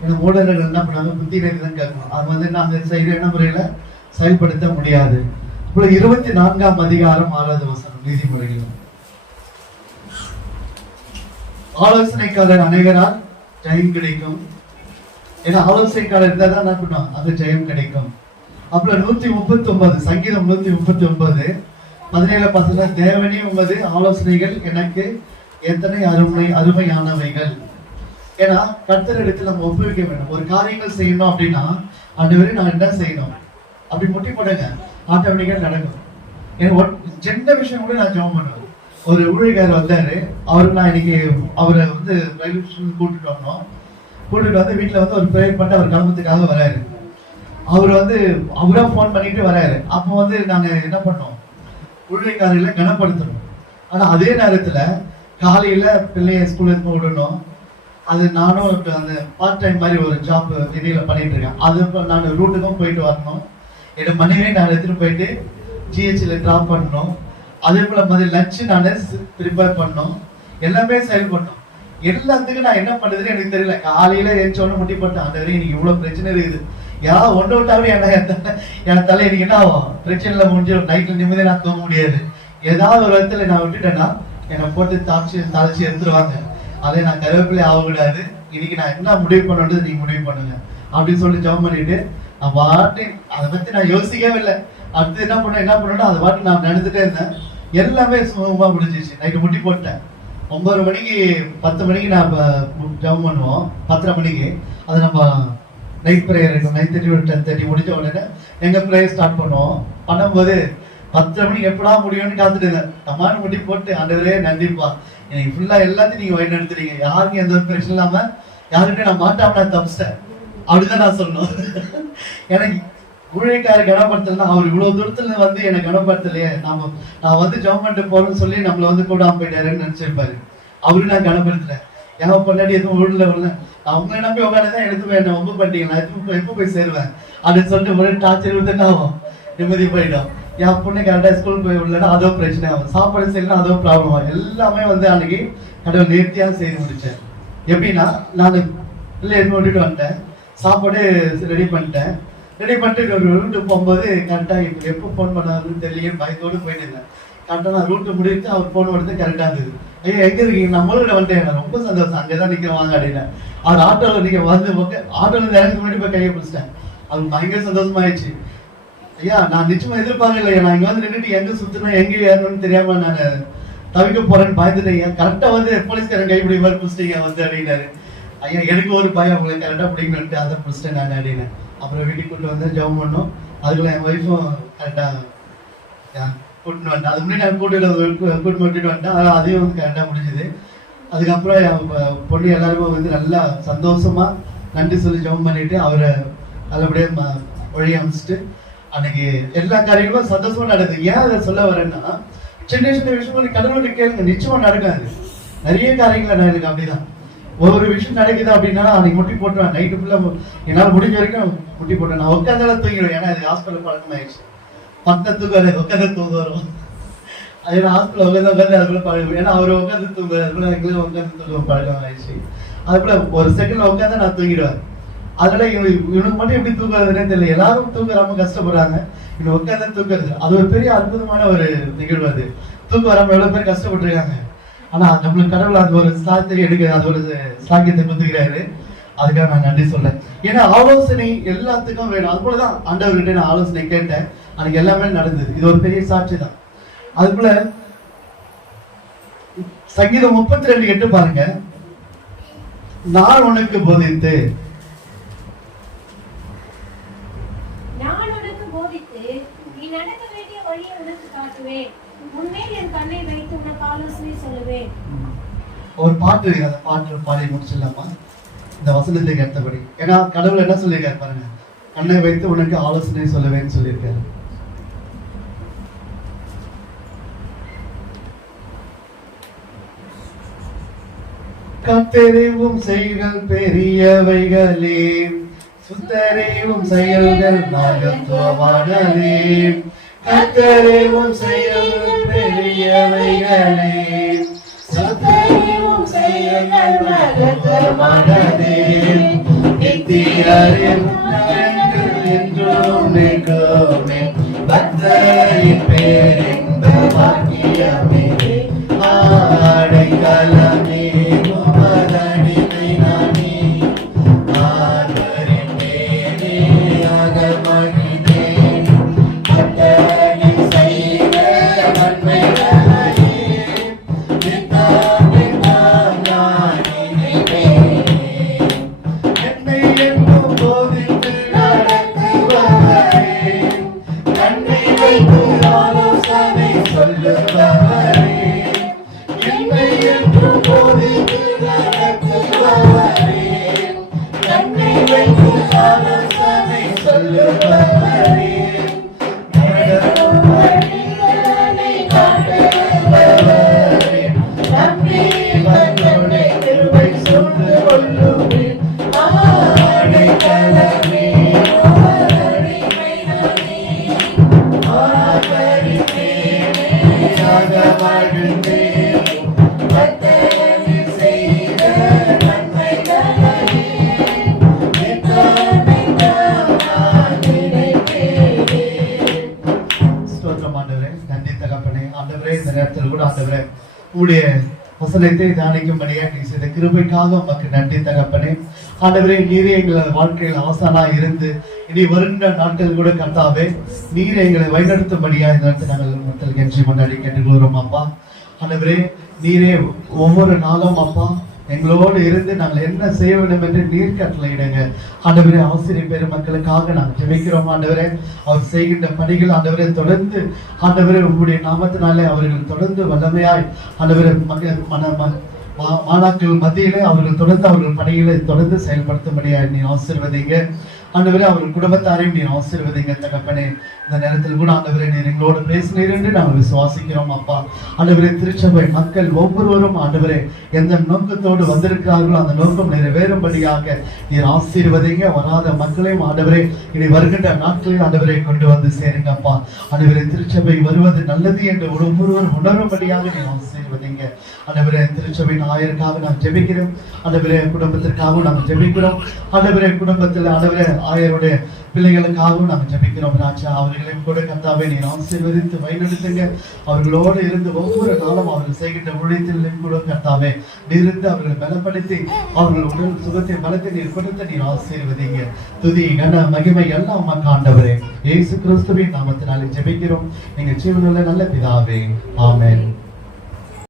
ஏன்னா ஊடகங்கள் என்ன பண்ணாங்க, புத்தி தான் கேட்கணும். அது வந்து நாங்க சரியான முறையில செயல்படுத்த முடியாது. இப்போ 24ஆம் அதிகாரம் 6வது வசனம் நீதிமொழிகள். ஆலோசனைக்காரர் அனைவரால் ஜெயம் கிடைக்கும். ஏன்னா ஆலோசனைக்காரர் இருந்தால் தான் என்ன பண்ணுவோம், அது ஜெயம் கிடைக்கும். அப்புறம் 139 சங்கீதம் 139 17 தேவனே உமது ஆலோசனைகள் எனக்கு எத்தனை அருமையானவைகள். ஏன்னா கர்த்தர் இடத்துல நம்ம ஒப்புவிக்க வேண்டும். ஒரு காரியங்கள் செய்யணும் அப்படின்னா ஆண்டவரே நான் என்ன செய்யணும் அப்படி முட்டி போடுங்க, ஆட்டோமேட்டிக்கா நடக்கும். எனக்கு சின்ன விஷயம் கூட நான் ஜெபம் பண்ணுவேன். ஒரு ஊழியக்காரர் வந்தாரு, அவருக்கு நான் இன்னைக்கு அவரை வந்து ரயில்வே ஸ்டேஷன் கூட்டிட்டு வந்தோம். கூட்டிட்டு வந்து வீட்டுல வந்து ஒரு ப்ரேயர் பண்ணிட்டு அவர் கிளம்புறதுக்காக வராரு. அவர் வந்து அவரா போன் பண்ணிட்டு வராரு. அப்போ வந்து நாங்க என்ன பண்ணோம், ஊழியக்காரர்களை கனப்படுத்தணும். ஆனா அதே நேரத்துல காலையில பிள்ளைய ஸ்கூலுக்கு விடணும். அது நானும் அந்த பார்ட் டைம் மாதிரி ஒரு ஜாப் வெளியில பண்ணிட்டு இருக்கேன். அது நான் ரூட்டுக்கும் போயிட்டு வரணும். என்னோட மனைவியை நான் எடுத்துட்டு போயிட்டு ஜிஹெச்ல டிராப் பண்ணணும். அதே போல மாதிரி லஞ்ச் நான் ப்ரிப்பேர் பண்ணணும். எல்லாமே செயல்படணும். எல்லாத்துக்கும் நான் என்ன பண்றதுன்னு எனக்கு தெரியல. காலையில எழுந்தோன்னு முட்டி போட்டேன், அந்த வரையும் இன்னைக்கு இவ்வளவு பிரச்சனை இருக்குது. யாராவது ஒன்று விட்டாவே என் தலை இன்னைக்கு என்ன ஆகும், பிரச்சனைல முடிஞ்சிடும். நைட்ல நிம்மதியா நான் தூங்க முடியாது. ஏதாவது ஒரு இடத்துல நான் விட்டுட்டேன்னா என்னை போட்டு தாளிச்சு எடுத்துருவாங்க. அதை நான் கருவேப்பிலே ஆகக்கூடாது. இன்னைக்கு நான் என்ன முடிவு பண்ணுறது நீங்க முடிவு பண்ணுங்க அப்படின்னு சொல்லி ஜெபம் பண்ணிட்டு நான் பாட்டு அதை பத்தி நான் யோசிக்கவே இல்லை. அடுத்து என்ன பண்ணணும் அதை பாட்டு நான் நினைச்சுட்டே இருந்தேன். எல்லாமே சுமூகமா முடிஞ்சிச்சு. நைட்டு முட்டி போட்டேன். 9 மணிக்கு 10 மணிக்கு நான் ஜெபம் பண்ணுவோம். 10:30 மணிக்கு அது நம்ம நைட் ப்ரேயர் இருக்கும். 9:30 to 10:30 முடிஞ்ச உடனே எங்க ப்ரேயர் ஸ்டார்ட் பண்ணுவோம். பண்ணும்போது 10:30 மணிக்கு எப்படா முடியும்னு காத்துட்டு இருந்தேன். தமான முட்டி போட்டு ஆண்டவரே நன்றிப்பா, எனக்கு ஃபுல்லா எல்லாத்தையும் நீங்க வழி நடத்துறீங்க, யாருக்கும் எந்த ஒரு பிரச்சனை இல்லாம யாருமே நான் மாட்டாம நான் தப்பிச்சிட்டேன் அப்படிதான் நான் சொல்லணும். எனக்கு ஊழியக்கார கனப்படுத்தலன்னா அவர் இவ்வளவு தூரத்துல வந்து என்னை கனப்படுத்தலையே, நான் வந்து ஜெபம் பண்ணிட்டு போறேன்னு சொல்லி நம்மள வந்து கூடாம போயிட்டாருன்னு நினைச்சிருப்பாரு. அவரு நான் கனப்படுத்துறேன். ஏன் பொண்ணாடி எதுவும் ஊர்ல உள்ள அவங்களை நம்பி உட்காந்துதான் எடுத்து என்ன ரொம்ப பண்ணிட்டீங்க, நான் எப்போ போய் சேருவேன் அப்படின்னு சொல்லிட்டு ஒரே டார்ச்சர் விட்டு ஆகும், நிம்மதி போயிடும். என் பொண்ணு கரெக்டா ஸ்கூல் போய் உள்ளனா அதோ பிரச்சனை ஆகும், சாப்பாடு செய்யலாம் அதோ ப்ராப்ளம் ஆகும். எல்லாமே வந்து அன்னைக்கு கடவுள் நேர்த்தியா செய்து முடிச்சேன். எப்படின்னா நான் இல்லை எதுவும் விட்டுட்டு வந்துட்டேன், சாப்பாடு ரெடி பண்ணிட்டேன். ரெடி பண்ணிட்டு ஒரு ரூட்டு போகும்போது கரெக்டா இப்போ எப்போ ஃபோன் பண்ணாதுன்னு தெரியல, பயத்தோடு போயிட்டு இருந்தேன். கரெக்டாக நான் ரூட்டு முடித்து அவர் ஃபோன் எடுத்து கரெக்டாக இருந்தது. ஐயோ எங்க இருக்கீங்க, நம்மளோட வந்துட்டேன், ரொம்ப சந்தோஷம், அங்கேதான் நிற்கிறேன் வாங்க அப்படின்னு. அவர் ஆட்டோவில் நீங்க வந்து ஆட்டோல இருந்து எனக்கு முன்னாடி போய் கையை பிடிச்சிட்டேன். அது பயங்கர சந்தோஷமாயிடுச்சு. ஐயா நான் நிச்சயமா எதிர்பார்க்கல, நான் இங்க வந்து நின்றுட்டு எங்க சுத்தணும் எங்க ஏறணும்னு தெரியாம நான் தவிக்க போறேன்னு பயந்துட்டேன். கரெக்டா வந்து போலீஸ்காரன் கைப்பிடி மாதிரி பிடிச்சிட்டீங்க வந்து அப்படின்னாரு. ஐயா எனக்கு ஒரு பயம், உங்களை கரெக்டா பிடிக்கணும்ட்டு அதை பிடிச்சிட்டேன் நான் அப்படின்னு. அப்புறம் வீட்டுக்கு கூட்டு வந்து ஜெபம் பண்ணோம். அதுக்குள்ள என் ஒய்ஃபும் கரெக்டா கூட்டிட்டு வந்துட்டேன். அது முன்னாடி நான் கூட்டு விட்டுட்டு வந்துட்டேன். அதையும் வந்து கரெக்டா முடிஞ்சுது. அதுக்கப்புறம் என் பொண்ணு எல்லாருமே வந்து நல்லா சந்தோஷமா நன்றி சொல்லி ஜெபம் பண்ணிட்டு அவரை நல்லபடியா வழி அமைச்சிட்டு அன்னைக்கு எல்லா காரியங்களும் சந்தோஷமா நடக்குது. ஏன் அதை சொல்ல வரேன்னா, சின்ன சின்ன விஷயம் கடவுளுக்கு கேளுங்க, நிச்சயமா நடக்காது. நிறைய காரியங்கள் எனக்கு அப்படிதான். ஒவ்வொரு விஷயம் நடக்குது அப்படின்னா அன்னைக்கு முட்டி போட்டுருவேன். நைட்டு ஃபுல்லா என்னால் முடிஞ்ச வரைக்கும் முட்டி போட்டுவேன். நான் உட்காந்தாலும் தூங்கிடுவேன். ஏன்னா இது ஹாஸ்பிட்டல் பழக்கம் ஆயிடுச்சு. தூக்காது உட்காந்து தூங்க வரும். அது ஹாஸ்பிட்டல் உட்காந்து அதுக்குள்ள பழகும். ஏன்னா அவர் உட்காந்து தூங்குவார், அதுக்குள்ள எங்களுக்கு உட்காந்து தூங்க பழக்கம் ஆயிடுச்சு. அதுக்குள்ள ஒரு செகண்ட்ல உட்காந்து நான் தூங்கிடுவேன். அதனால இவனுக்கு மட்டும் எப்படி தூக்குறதுன்னே தெரியல. எல்லாரும் தூக்க கஷ்டப்படுறாங்க, இவன் உட்காந்து தூக்குறது அது ஒரு பெரிய அற்புதமான ஒரு நிகழ்வு. அது தூக்க வராம எவ்வளவு பேர் கஷ்டப்பட்டுருக்காங்க. ஆனா நம்மளுக்கு கடவுள் அது ஒரு சாத்தியம் எடுக்க, அது ஒரு சாக்கியத்தை கொடுத்துக்கிறாரு. அதுக்காக நான் நன்றி சொல்றேன். ஏன்னா ஆலோசனை எல்லாத்துக்கும் வேணும். அது போலதான் ஆண்டவர்கிட்ட நான் ஆலோசனை கேட்டேன், அன்னைக்கு எல்லாமே நடந்தது. இது ஒரு பெரிய சாட்சி தான். அது போல சங்கீதம் 32:8 பாருங்க. நான் உனக்கு போதித்து நீ நடக்க வேண்டிய வழியை உனக்கு காட்டுவேன், முன்மேல் என் கண்ணை வைத்து உனக்கு ஆலோசனை சொல்லுவேன். ஒரு பாட்டு இருக்கு, அந்த பாட்டு பாடி முடிச்சிடலாமா இந்த வசனத்துக்கு ஏற்றபடி? ஏன்னா கடவுள் என்ன சொல்லியிருக்காரு பாருங்க, கண்ணை வைத்து உனக்கு ஆலோசனை சொல்லுவேன்னு சொல்லியிருக்காரு. கத்தறிவும் செய்கள் பெரியவைகளே, சுத்தறிவும் செயல்கள் மகத்துவமானதே. கத்தறிவும் செயல்கள் பெரியவைகளே, சுத்தறிவும் செயல்கள் மகத்துவமானதே. என்றுமே கோமே பக்தரின் பேரின்ப பாக்கியமே ஆடைக்கலமே உமதடிமை நானே ஆதரின் பேரே அகமகிழ்ந்தேன் பக்தரி செய்த நன்மைகளையே நித்தம் நித்தம் நான் நினைப்பேன் என்னை என்னும் போதித்து நடத்துபவரே கண்ணை வைத்து ஆலோசனை சொல்லுபவரே என்னை என்றும் போதித்து நடத்துபவரே கண்ணை வைத்து ஆலோசனை சொல்லுபவரே நடக்கும் வழிகளை காட்டுபவரே நம்பி வந்தோடே கிருபை சூழ்ந்து கொள்ளுவேன் ஆடைக்கலமே உமதடிமை நானே ஆதரித்தேனே அகமகிழ்ந்தேன் பக்தரி செய்த நன்மைகளையே நித்தம் நித்தம் நான் நினைப்பேனே. ஸ்தோத்திரம் ஆண்டவரே, நன்றி தகப்பனே. ஆண்டவரே, இந்த நேரத்தில் கூட ஆண்டவரே உடைய வசனத்தை தியானிக்கும்படியாக நீ செய்த கிருபைக்காக உமக்கு நன்றி தகப்பனே. ஆண்டவரே, நீரே எங்கள் வாழ்க்கையில் ஆசானா இருந்து இனி வருகின்ற நாட்கள் கூட கர்த்தாவே நீரே எங்களை வழிநடத்தும்படியாக இந்த நேரத்தில் நாங்கள் மக்கள் கெஞ்சி கொண்டாடி கேட்டுக்கொள்கிறோம் அப்பா. ஆண்டவரே, நீரே ஒவ்வொரு நாளும் அப்பா எங்களோடு இருந்து நாங்கள் என்ன செய்ய வேண்டும் என்று நீர் கட்டளையிடுங்க ஆண்டவரே. ஆசிரியர் பெருமக்களுக்காக நாங்கள் ஜெபிக்கிறோம் ஆண்டவரே. அவர் செய்கின்ற பணிகள் ஆண்டவரே தொடர்ந்து ஆண்டவரே உங்களுடைய நாமத்தினாலே அவர்கள் தொடர்ந்து வல்லமையாய் ஆண்டவரே மாணாக்கள் மத்தியிலே அவர்கள் தொடர்ந்து அவர்கள் பணிகளை தொடர்ந்து செயல்படுத்தும்படியாக நீ ஆசீர்வதிங்க ஆண்டவரே. அவர்கள் குடும்பத்தாரையும் நீ ஆசீர்வதிங்க தகப்பனே. இந்த நேரத்தில் கூட ஆண்டவரே நீர் எங்களோடு பேசினீர் என்று நாங்கள் விசுவாசிக்கிறோம் அப்பா. ஆண்டவரே, திருச்சபை மக்கள் ஒவ்வொருவரும் ஆண்டவரே எந்த நோக்கத்தோடு வந்திருக்கிறார்களோ அந்த நோக்கம் நிறைவேறும்படியாக நீர் ஆசீர்வதிங்க. வராத மக்களையும் ஆண்டவரே இனி வருகின்ற நாட்களில் ஆண்டவரை கொண்டு வந்து சேருங்க அப்பா. ஆண்டவரே, திருச்சபை வருவது நல்லது என்று ஒவ்வொருவரும் உணரும்படியாக நீ ஆசீர்வதிங்க ஆண்டவரே. திருச்சபையின் ஆயருக்காக நாம் ஜெபிக்கிறோம் ஆண்டவரே. குடும்பத்திற்காகவும் நாங்கள் ஜெபிக்கிறோம் ஆண்டவரே. குடும்பத்தில் ஆண்டவரே ஆயருடைய பிள்ளைகளுக்காகவும் நாங்கள் ஜெபிக்கிறோம் ராஜா. அவர்களையும் கூட கர்த்தாவே நீர் ஆசீர்வதித்து வழிநடத்துங்க. அவர்களோடு இருந்து ஒவ்வொரு நாளும் அவர்கள் செய்கின்ற ஊழியத்திலும் கூட கர்த்தாவே இருந்து அவர்களை பலப்படுத்தி அவர்கள் உடல் சுகத்தை பலத்தை நீர் கொடுத்து நீர் ஆசீர்வதிங்க. துதி கன மகிமை எல்லாம் உமக்கு ஆண்டவரே. இயேசு கிறிஸ்துவின் நாமத்தினாலே ஜெபிக்கிறோம் எங்கள் ஜீவனுள்ள நல்ல பிதாவே, ஆமென்.